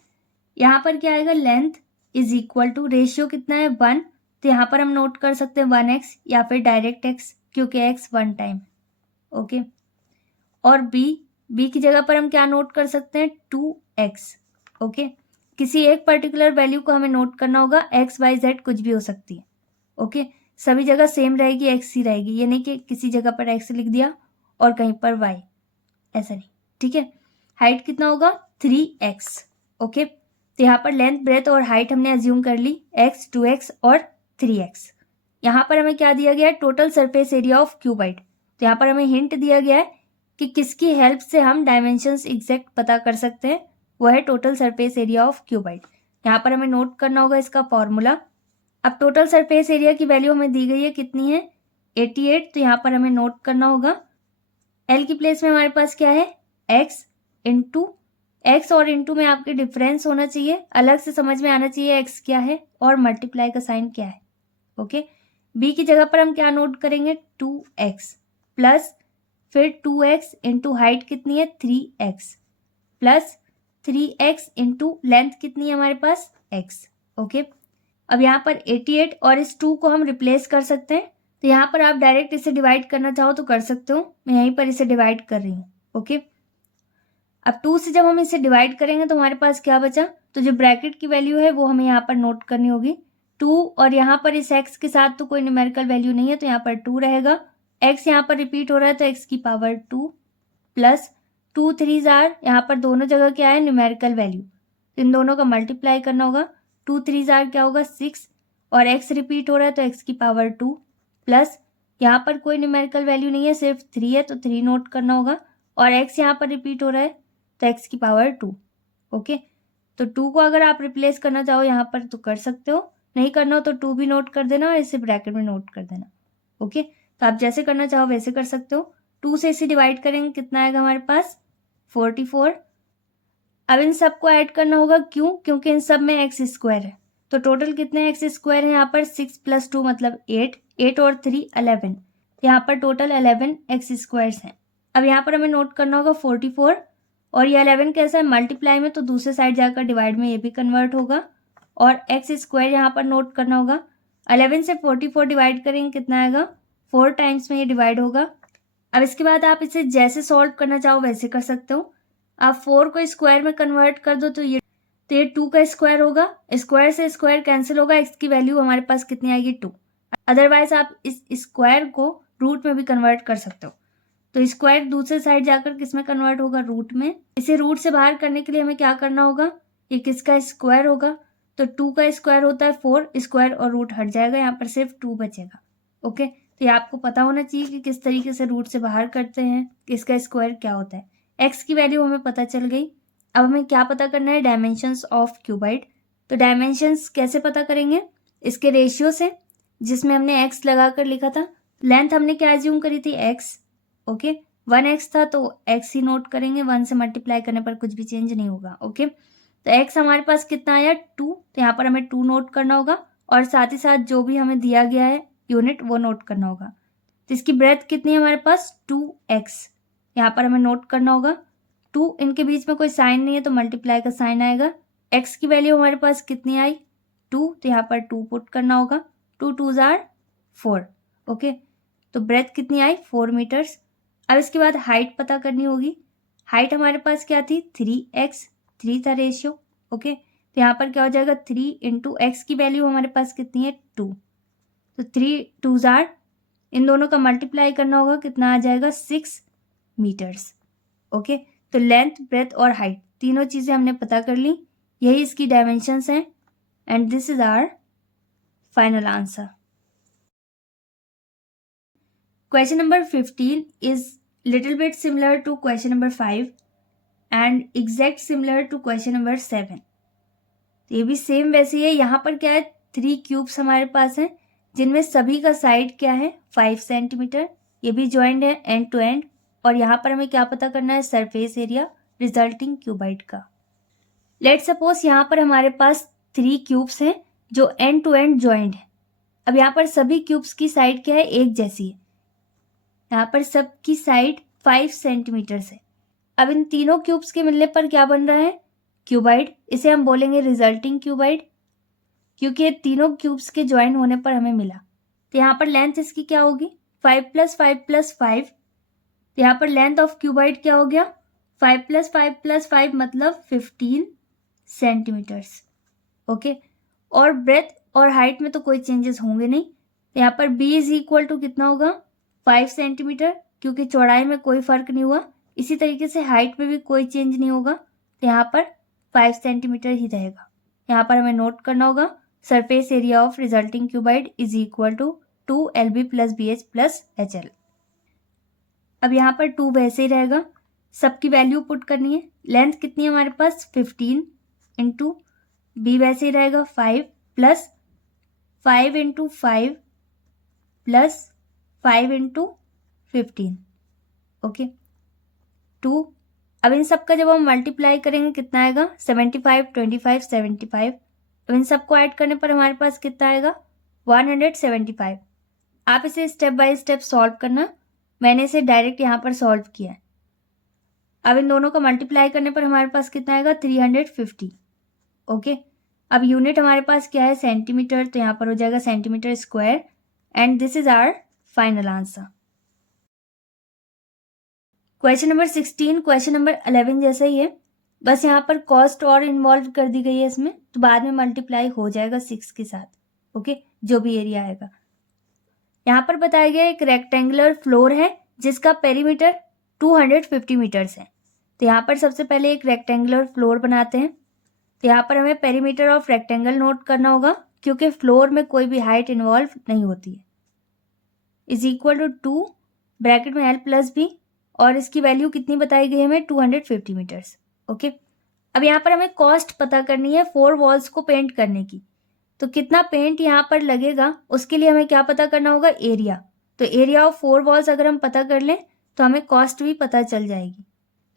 यहाँ पर क्या आएगा? Length is equal to, ratio कितना है? 1, तो यहाँ पर हम नोट कर सकते हैं 1x या फिर डायरेक्ट x क्योंकि x 1 टाइम। ओके, और b की जगह पर हम क्या नोट कर सकते हैं? 2x। ओके, किसी एक पर्टिकुलर वैल्यू को हमें नोट करना होगा, x y z कुछ भी हो सकती है। ओके, सभी जगह सेम रहेगी, x ही रहेगी। ये नहीं कि किसी जगह पर x लिख दिया और कहीं पर y, ऐसा नहीं। ठीक है, हाइट कितना होगा? 3x। ओके, तो यहाँ पर लेंथ, ब्रेथ और हाइट हमने अज्यूम कर ली, x, 2x और 3x। यहाँ पर हमें क्या दिया गया है? Total surface area of cuboid. तो यहाँ पर हमें हिंट दिया गया है कि किसकी हेल्प से हम डायमेंशंस एग्जैक्ट पता कर सकते हैं, वो है total surface area of cuboid. यहाँ पर हमें नोट करना होगा इसका फॉर्मूला। अब टोटल सरफेस एरिया की वैल्यू हमें दी गई है, कितनी है? 88। तो यहाँ पर हमें नोट करना होगा एल की प्लेस में हमारे पास क्या है? एक्स इंटू, एक्स और इंटू में आपके डिफरेंस होना चाहिए, अलग से समझ में आना चाहिए एक्स क्या है और मल्टीप्लाई का साइन क्या है। ओके, बी की जगह पर हम क्या नोट करेंगे? 2x प्लस फिर 2x इंटू हाइट कितनी है? 3x plus 3x into length कितनी है हमारे पास? x। ओके, अब यहाँ पर 88 और इस 2 को हम रिप्लेस कर सकते हैं। तो यहाँ पर आप डायरेक्ट इसे डिवाइड करना चाहो तो कर सकते हो, मैं यहीं पर इसे डिवाइड कर रही हूँ। ओके, अब 2 से जब हम इसे डिवाइड करेंगे तो हमारे पास क्या बचा? तो जो ब्रैकेट की वैल्यू है वो हमें यहाँ पर नोट करनी होगी, 2, और यहाँ पर इस x के साथ तो कोई न्यूमेरिकल वैल्यू नहीं है तो यहाँ पर 2 रहेगा। x यहाँ पर रिपीट हो रहा है तो x की पावर 2 प्लस 2 3 जार, यहाँ पर दोनों जगह क्या है? न्यूमेरिकल वैल्यू, तो इन दोनों का मल्टीप्लाई करना होगा। 2 3 जार क्या होगा? 6, और x रिपीट हो रहा है तो x की पावर 2 प्लस यहाँ पर कोई न्यूमेरिकल वैल्यू नहीं है, सिर्फ 3 है तो 3 नोट करना होगा, और x यहाँ पर रिपीट हो रहा है तो x की पावर 2। ओके, तो 2 को अगर आप रिप्लेस करना चाहो यहाँ पर तो कर सकते हो, नहीं करना हो तो 2 भी नोट कर देना और इसे ब्रैकेट में नोट कर देना। ओके, तो आप जैसे करना चाहो वैसे कर सकते हो। 2 से इसे डिवाइड करेंगे, कितना आएगा हमारे पास? 44। अब इन सबको ऐड करना होगा, क्यों? क्योंकि इन सब में एक्स स्क्वायर है। तो टोटल कितने एक्स स्क्वायर है यहाँ पर? 6 + 2 मतलब 8, 8 और 3 11। यहाँ पर टोटल 11 एक्स स्क्वायर्स हैं। अब यहाँ पर हमें नोट करना होगा 44 और ये 11 कैसा है? मल्टीप्लाई में, तो दूसरे साइड जाकर डिवाइड में ये भी कन्वर्ट होगा। और एक्स स्क्वायर यहाँ पर नोट करना होगा। 11 से 44 डिवाइड करेंगे, कितना आएगा? 4 टाइम्स में ये डिवाइड होगा। अब इसके बाद आप इसे जैसे सॉल्व करना चाहो वैसे कर सकते हो। आप 4 को स्क्वायर में कन्वर्ट कर दो तो ये 2 का स्क्वायर होगा। स्क्वायर से स्क्वायर कैंसिल होगा, एक्स की वैल्यू हमारे पास कितनी आएगी? 2। अदरवाइज आप इस स्क्वायर को रूट में भी कन्वर्ट कर सकते हो। तो स्क्वायर दूसरे साइड जाकर किस में कन्वर्ट होगा? रूट में। इसे रूट से बाहर करने के लिए हमें क्या करना होगा? ये किसका स्क्वायर होगा? तो 2 का स्क्वायर होता है 4, स्क्वायर और रूट हट जाएगा, यहाँ पर सिर्फ 2 बचेगा। ओके, तो ये आपको पता होना चाहिए कि किस तरीके से रूट से बाहर करते हैं, इसका स्क्वायर क्या होता है। एक्स की वैल्यू हमें पता चल गई। अब हमें क्या पता करना है? Dimensions of cuboid. तो डायमेंशंस कैसे पता करेंगे? इसके रेशियो से, जिसमें हमने एक्स लगाकर लिखा था। लेंथ हमने क्या एज्यूम करी थी? एक्स। ओके, 1x था तो x ही नोट करेंगे, 1 से मल्टीप्लाई करने पर कुछ भी चेंज नहीं होगा। ओके, तो x हमारे पास कितना आया? 2, तो यहाँ पर हमें 2 नोट करना होगा और साथ ही साथ जो भी हमें दिया गया है यूनिट वो नोट करना होगा। तो इसकी ब्रेथ कितनी है हमारे पास? 2x, यहाँ पर हमें नोट करना होगा। 2, इनके बीच में कोई साइन नहीं है तो मल्टीप्लाई का साइन आएगा। x की वैल्यू हमारे पास कितनी आई? 2, तो यहाँ पर 2 पुट करना होगा। 2 2s are 4। ओके, तो ब्रेथ कितनी आई? 4 मीटर्स। अब इसके बाद हाइट पता करनी होगी। हाइट हमारे पास क्या थी? 3x, 3 था रेशियो। ओके, तो यहाँ पर क्या हो जाएगा? 3 × x की वैल्यू हमारे पास कितनी है? 2, तो 3 2s are, इन दोनों का मल्टीप्लाई करना होगा, कितना आ जाएगा? 6 मीटर्स। ओके, तो लेंथ, ब्रेथ और हाइट तीनों चीज़ें हमने पता कर ली। यही इसकी डायमेंशंस हैं and this is our final answer. Question number 15 is little bit similar to question number 5 and exact similar to question number 7. तो ये भी सेम वैसे ही है। यहाँ पर क्या है? 3 क्यूब्स हमारे पास हैं जिनमें सभी का साइड क्या है? 5 सेंटीमीटर। ये भी ज्वाइंट है एंड टू एंड। और यहाँ पर हमें क्या पता करना है? सरफेस एरिया रिजल्टिंग क्यूबाइड का। लेट सपोज यहाँ पर हमारे पास 3 क्यूब्स हैं जो एंड टू एंड ज्वाइंट है। अब यहाँ पर सभी क्यूब्स की साइड क्या है? एक जैसी है। यहाँ पर सबकी साइड 5 सेंटीमीटर है। अब इन तीनों क्यूब्स के मिलने पर क्या बन रहा है? क्यूबाइड। इसे हम बोलेंगे रिजल्टिंग क्यूबाइड, क्योंकि ये तीनों क्यूब्स के ज्वाइन होने पर हमें मिला। तो यहाँ पर लेंथ इसकी क्या होगी? 5 + 5 + 5। तो यहाँ पर लेंथ ऑफ क्यूबाइड क्या हो गया? 5 + 5 + 5 मतलब 15 सेंटीमीटर्स। ओके, और ब्रेथ और हाइट में तो कोई चेंजेस होंगे नहीं। तो यहाँ पर b = कितना होगा? 5 सेंटीमीटर, क्योंकि चौड़ाई में कोई फर्क नहीं हुआ। इसी तरीके से हाइट में भी कोई चेंज नहीं होगा, तो यहाँ पर 5 सेंटीमीटर ही रहेगा। यहाँ पर हमें नोट करना होगा surface area of resulting cuboid = 2lb + bh + hl। अब यहाँ पर 2 वैसे ही रहेगा, सबकी वैल्यू पुट करनी है। लेंथ कितनी है हमारे पास? 15 × b वैसे ही रहेगा 5 + 5 × 5 + 5 × 15। ओके, 2। अब इन सब का जब हम मल्टीप्लाई करेंगे कितना आएगा? 75 25 75। अब इन सबको ऐड करने पर हमारे पास कितना आएगा? 175। आप इसे स्टेप बाय स्टेप सॉल्व करना, मैंने इसे डायरेक्ट यहाँ पर सॉल्व किया है। अब इन दोनों का मल्टीप्लाई करने पर हमारे पास कितना आएगा? 350। ओके, अब यूनिट हमारे पास क्या है? सेंटीमीटर, तो यहाँ पर हो जाएगा centimetre square and this is our final answer. Question number 16 question number 11 जैसा ही है, बस यहाँ पर कॉस्ट और इन्वॉल्व कर दी गई है इसमें, तो बाद में मल्टीप्लाई हो जाएगा 6 के साथ। ओके, जो भी एरिया आएगा। यहाँ पर बताया गया एक रेक्टेंगुलर फ्लोर है जिसका पेरीमीटर 250 मीटर्स है। तो यहाँ पर सबसे पहले एक रेक्टेंगुलर फ्लोर बनाते हैं। तो यहाँ पर हमें पेरीमीटर ऑफ रेक्टेंगल नोट करना होगा, क्योंकि फ्लोर में कोई भी हाइट इन्वॉल्व नहीं होती है। = 2 ब्रैकेट में l + b, और इसकी वैल्यू कितनी बताई गई है हमें? 250 मीटर्स। ओके, अब यहाँ पर हमें कॉस्ट पता करनी है 4 वॉल्स को पेंट करने की। तो कितना पेंट यहाँ पर लगेगा उसके लिए हमें क्या पता करना होगा? एरिया। तो एरिया ऑफ 4 वॉल्स अगर हम पता कर लें तो हमें कॉस्ट भी पता चल जाएगी।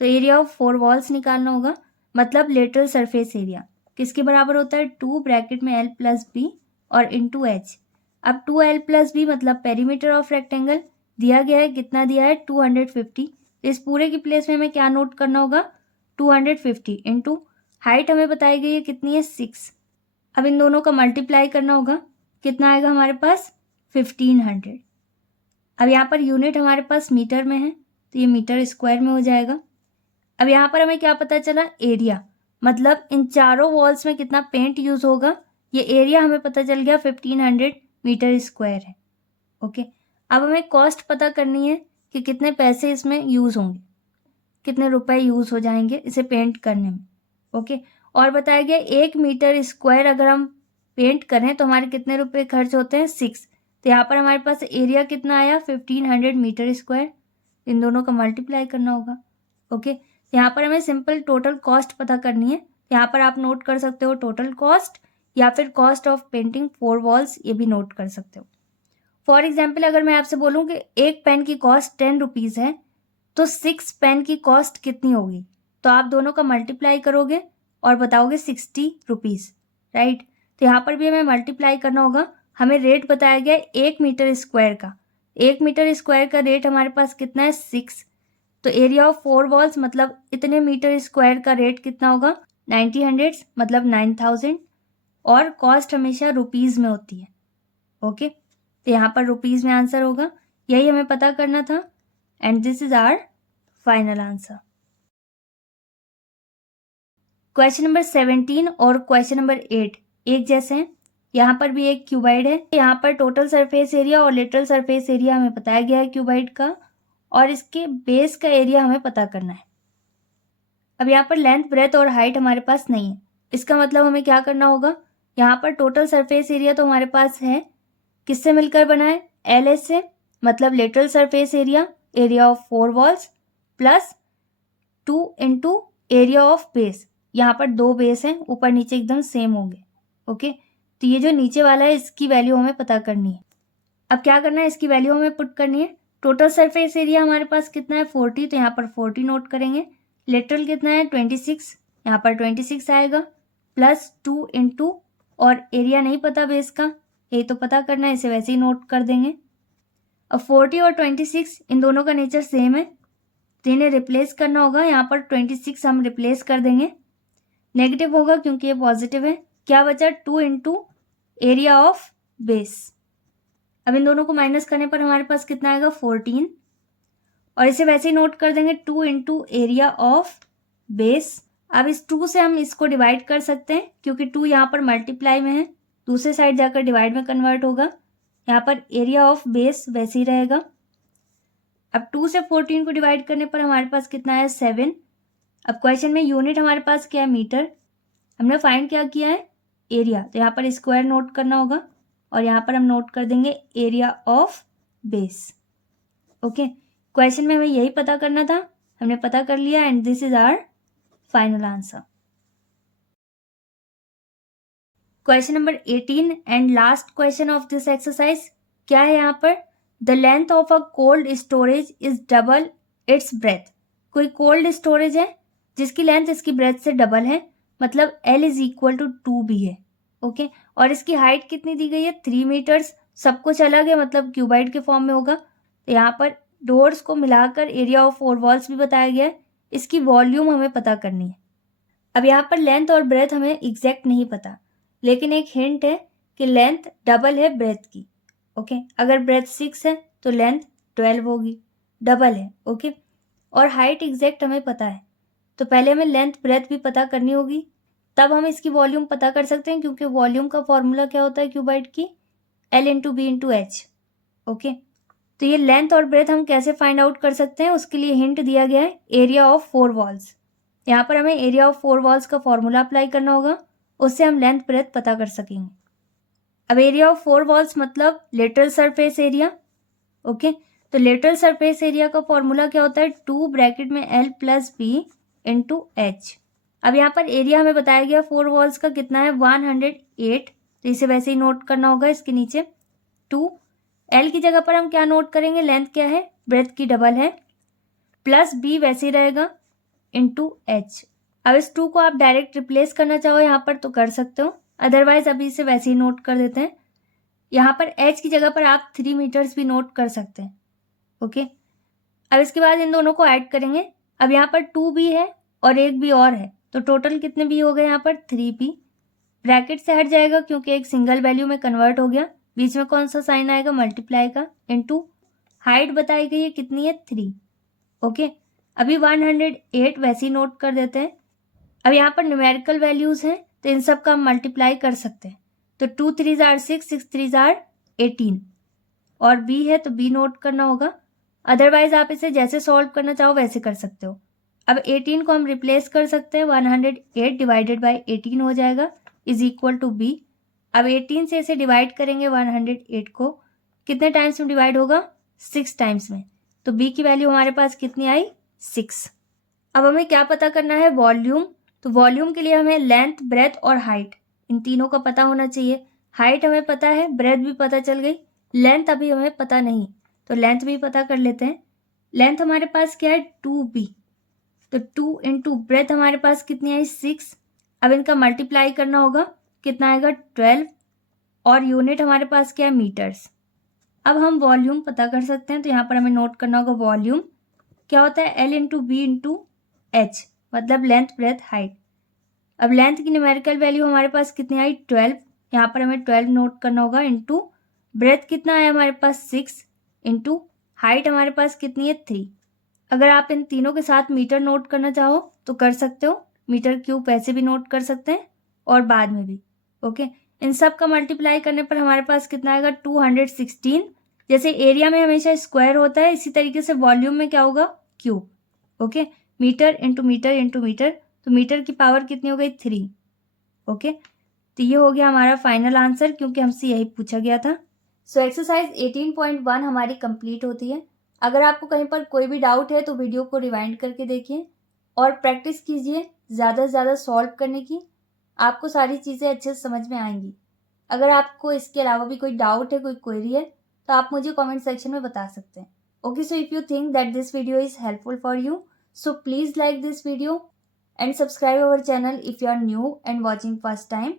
तो एरिया ऑफ 4 वॉल्स निकालना होगा, मतलब लेटरल सरफेस एरिया किसके बराबर होता है, 2 ब्रैकेट में L प्लस बी और इंटू एच। अब 2L प्लस बी मतलब पेरीमीटर ऑफ रेक्टेंगल दिया गया है, कितना दिया है 250। इस पूरे की प्लेस में हमें क्या नोट करना होगा 250 इंटू हाइट हमें बताई गई है कितनी है 6। अब इन दोनों का मल्टीप्लाई करना होगा, कितना आएगा हमारे पास 1500। अब यहाँ पर यूनिट हमारे पास मीटर में है तो ये मीटर स्क्वायर में हो जाएगा। अब यहाँ पर हमें क्या पता चला, एरिया मतलब इन चारों वॉल्स में कितना पेंट यूज होगा, ये एरिया हमें पता चल गया 1500 मीटर स्क्वायर है। ओके, अब हमें कॉस्ट पता करनी है कि कितने पैसे इसमें यूज होंगे, कितने रुपए यूज हो जाएंगे इसे पेंट करने में। ओके, और बताया गया 1 मीटर स्क्वायर अगर हम पेंट करें तो हमारे कितने रुपए खर्च होते हैं 6। तो यहाँ पर हमारे पास एरिया कितना आया 1500 मीटर स्क्वायर, इन दोनों का मल्टीप्लाई करना होगा। ओके, यहाँ पर हमें सिंपल टोटल कॉस्ट पता करनी है, यहाँ पर आप नोट कर सकते हो टोटल कॉस्ट या फिर कॉस्ट ऑफ पेंटिंग 4 वॉल्स, ये भी नोट कर सकते हो। फॉर एग्जाम्पल अगर मैं आपसे बोलूँ कि एक पेन की कॉस्ट 10 रुपीज़ है तो 6 पेन की कॉस्ट कितनी होगी, तो आप दोनों का मल्टीप्लाई करोगे और बताओगे 60 रुपीज़, राइट। तो यहाँ पर भी हमें मल्टीप्लाई करना होगा, हमें रेट बताया गया 1 मीटर स्क्वायर का, 1 मीटर स्क्वायर का रेट हमारे पास कितना है 6। तो एरिया ऑफ 4 वॉल्स मतलब इतने मीटर स्क्वायर का रेट कितना होगा 90 हंड्रेड्स मतलब 9000, और कॉस्ट हमेशा रुपीज़ में होती है। ओके, तो यहाँ पर रुपीज़ में आंसर होगा, यही हमें पता करना था। And this is our final answer. Question number 17 और क्वेश्चन नंबर 8 एक जैसे हैं, यहाँ पर भी एक क्यूबाइड है, यहाँ पर टोटल सरफेस एरिया और लेटरल सरफेस एरिया हमें बताया गया है क्यूबाइड का, और इसके बेस का एरिया हमें पता करना है। अब यहाँ पर लेंथ ब्रेथ और हाइट हमारे पास नहीं है, इसका मतलब हमें क्या करना होगा, यहाँ पर टोटल सरफेस एरिया तो हमारे पास है, किससे मिलकर बना है LS से, मतलब lateral surface area, area of 4 walls plus 2 into area of base, यहाँ पर 2 बेस हैं ऊपर नीचे एकदम सेम होंगे। ओके, तो ये जो नीचे वाला है इसकी वैल्यू हमें पता करनी है। अब क्या करना है, इसकी वैल्यू हमें पुट करनी है। टोटल सरफेस एरिया हमारे पास कितना है 40, तो यहाँ पर 40 नोट करेंगे। लेटरल कितना है 26, यहाँ पर 26 आएगा, प्लस 2 इंटू, और एरिया नहीं पता बेस का, यही तो पता करना है, इसे वैसे ही नोट कर देंगे। अब 40 और 26 इन दोनों का नेचर सेम है तो इन्हें रिप्लेस करना होगा, यहाँ पर 26 हम रिप्लेस कर देंगे, नेगेटिव होगा क्योंकि ये पॉजिटिव है। क्या बचा 2 इंटू एरिया ऑफ बेस। अब इन दोनों को माइनस करने पर हमारे पास कितना आएगा 14, और इसे वैसे ही नोट कर देंगे 2 इंटू एरिया ऑफ बेस। अब इस 2 से हम इसको डिवाइड कर सकते हैं क्योंकि 2 यहाँ पर मल्टीप्लाई में है, दूसरे साइड जाकर डिवाइड में कन्वर्ट होगा, यहाँ पर एरिया ऑफ बेस वैसे ही रहेगा। अब 2 से 14 को डिवाइड करने पर हमारे पास कितना है 7। अब क्वेश्चन में यूनिट हमारे पास क्या है मीटर, हमने फाइंड क्या किया है एरिया, तो यहाँ पर स्क्वायर नोट करना होगा और यहाँ पर हम नोट कर देंगे area of base. Okay, question में हमें यही पता करना था, हमने पता कर लिया, and this is our final answer. Question number 18 and last question of this exercise क्या है यहाँ पर, the length of a cold storage is double its breadth. कोई कोल्ड स्टोरेज है जिसकी लेंथ इसकी ब्रेथ से डबल है, मतलब L is equal to 2B है। ओके, और इसकी हाइट कितनी दी गई है 3 मीटर्स, सब कुछ अलग है मतलब क्यूबाइड के फॉर्म में होगा। तो यहाँ पर डोर्स को मिलाकर एरिया ऑफ 4 वॉल्स भी बताया गया है, इसकी वॉल्यूम हमें पता करनी है। अब यहाँ पर लेंथ और ब्रेथ हमें एग्जैक्ट नहीं पता, लेकिन एक हिंट है कि लेंथ डबल है ब्रेथ की। ओके, अगर ब्रेथ 6 है तो लेंथ 12 होगी, डबल है। ओके, और हाइट एग्जैक्ट हमें पता है, तो पहले हमें लेंथ ब्रेथ भी पता करनी होगी, तब हम इसकी वॉल्यूम पता कर सकते हैं, क्योंकि वॉल्यूम का फॉर्मूला क्या होता है क्यूबाइड की, L into B into h. Okay, तो ये लेंथ और ब्रेथ हम कैसे फाइंड आउट कर सकते हैं, उसके लिए हिंट दिया गया है एरिया ऑफ 4 वॉल्स। यहाँ पर हमें एरिया ऑफ 4 वॉल्स का फॉर्मूला अप्लाई करना होगा, उससे हम लेंथ ब्रेथ पता कर सकेंगे। अब एरिया ऑफ 4 वॉल्स मतलब लेटरल सरफेस एरिया। ओके, तो लेटरल सरफेस एरिया का फॉर्मूला क्या होता है 2 ब्रैकेट में L plus b into H. अब यहाँ पर एरिया हमें बताया गया 4 वॉल्स का कितना है 108, तो इसे वैसे ही नोट करना होगा इसके नीचे 2। L की जगह पर हम क्या नोट करेंगे, लेंथ क्या है ब्रेथ की डबल है, प्लस बी वैसे ही रहेगा, इंटू एच। अब इस 2 को आप डायरेक्ट रिप्लेस करना चाहो यहाँ पर तो कर सकते हो, अदरवाइज अभी इसे वैसे ही नोट कर देते हैं। यहाँ पर एच की जगह पर आप 3 मीटर्स भी नोट कर सकते हैं। ओके, अब इसके बाद इन दोनों को ऐड करेंगे। अब यहाँ पर 2 बी है और एक बी और है, तो टोटल कितने बी हो गए यहाँ पर 3 बी। ब्रैकेट से हट जाएगा क्योंकि एक सिंगल वैल्यू में कन्वर्ट हो गया। बीच में कौन सा साइन आएगा, मल्टीप्लाई का, इनटू हाइट बताई गई है कितनी है 3। ओके, अभी 108 वैसे ही नोट कर देते हैं। अब यहाँ पर न्यूमेरिकल वैल्यूज हैं तो इन सब का हम मल्टीप्लाई कर सकते हैं। तो 2 3 जार 6, 6 3 जार 18 और बी है तो बी नोट करना होगा, अदरवाइज आप इसे जैसे सॉल्व करना चाहो वैसे कर सकते हो। अब 18 को हम रिप्लेस कर सकते हैं, 108 डिवाइडेड बाई 18 हो जाएगा इज इक्वल टू बी। अब 18 से इसे डिवाइड करेंगे 108 को, कितने टाइम्स में डिवाइड होगा, 6 टाइम्स में, तो बी की वैल्यू हमारे पास कितनी आई, 6। अब हमें क्या पता करना है, वॉल्यूम। तो वॉल्यूम के लिए हमें लेंथ, ब्रेथ और हाइट इन तीनों का पता होना चाहिए। हाइट हमें पता है, ब्रेथ भी पता चल गई, लेंथ अभी हमें पता नहीं, तो लेंथ भी पता कर लेते हैं। लेंथ हमारे पास क्या है 2b, तो 2 इंटू ब्रेथ हमारे पास कितनी आई 6। अब इनका मल्टीप्लाई करना होगा, कितना आएगा 12 और यूनिट हमारे पास क्या है मीटर्स। अब हम वॉल्यूम पता कर सकते हैं, तो यहाँ पर हमें नोट करना होगा वॉल्यूम क्या होता है, L into B into h, मतलब लेंथ, ब्रेथ, हाइट। अब लेंथ की न्यूमेरिकल वैल्यू हमारे पास कितनी आई 12, यहाँ पर हमें 12 नोट करना होगा, इंटू ब्रेथ कितना आया हमारे पास 6, इंटू हाइट हमारे पास कितनी है 3। अगर आप इन तीनों के साथ मीटर नोट करना चाहो तो कर सकते हो, मीटर क्यूब वैसे भी नोट कर सकते हैं और बाद में भी। ओके, इन सब का मल्टीप्लाई करने पर हमारे पास कितना आएगा 216। जैसे एरिया में हमेशा स्क्वायर होता है, इसी तरीके से वॉल्यूम में क्या होगा, cube. Okay, metre into metre into metre, तो मीटर की पावर कितनी हो गई 3। ओके, तो ये हो गया हमारा फाइनल आंसर, क्योंकि हमसे यही पूछा गया था। सो एक्सरसाइज 18.1 हमारी कंप्लीट होती है। अगर आपको कहीं पर कोई भी डाउट है तो वीडियो को रिवाइंड करके देखिए और प्रैक्टिस कीजिए ज़्यादा से ज़्यादा सॉल्व करने की, आपको सारी चीज़ें अच्छे से समझ में आएंगी। अगर आपको इसके अलावा भी कोई डाउट है, कोई क्वेरी है, तो आप मुझे कमेंट सेक्शन में बता सकते हैं। Okay, so if you think that this video is helpful for you, so please like this video and subscribe our channel if you are new and watching first time,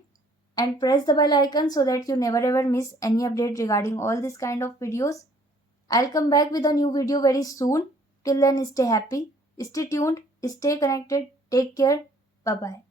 and press the bell icon so that you never ever miss any update regarding all this kind of videos. I'll come back with a new video very soon. Till then, stay happy, stay tuned, stay connected, take care, bye bye.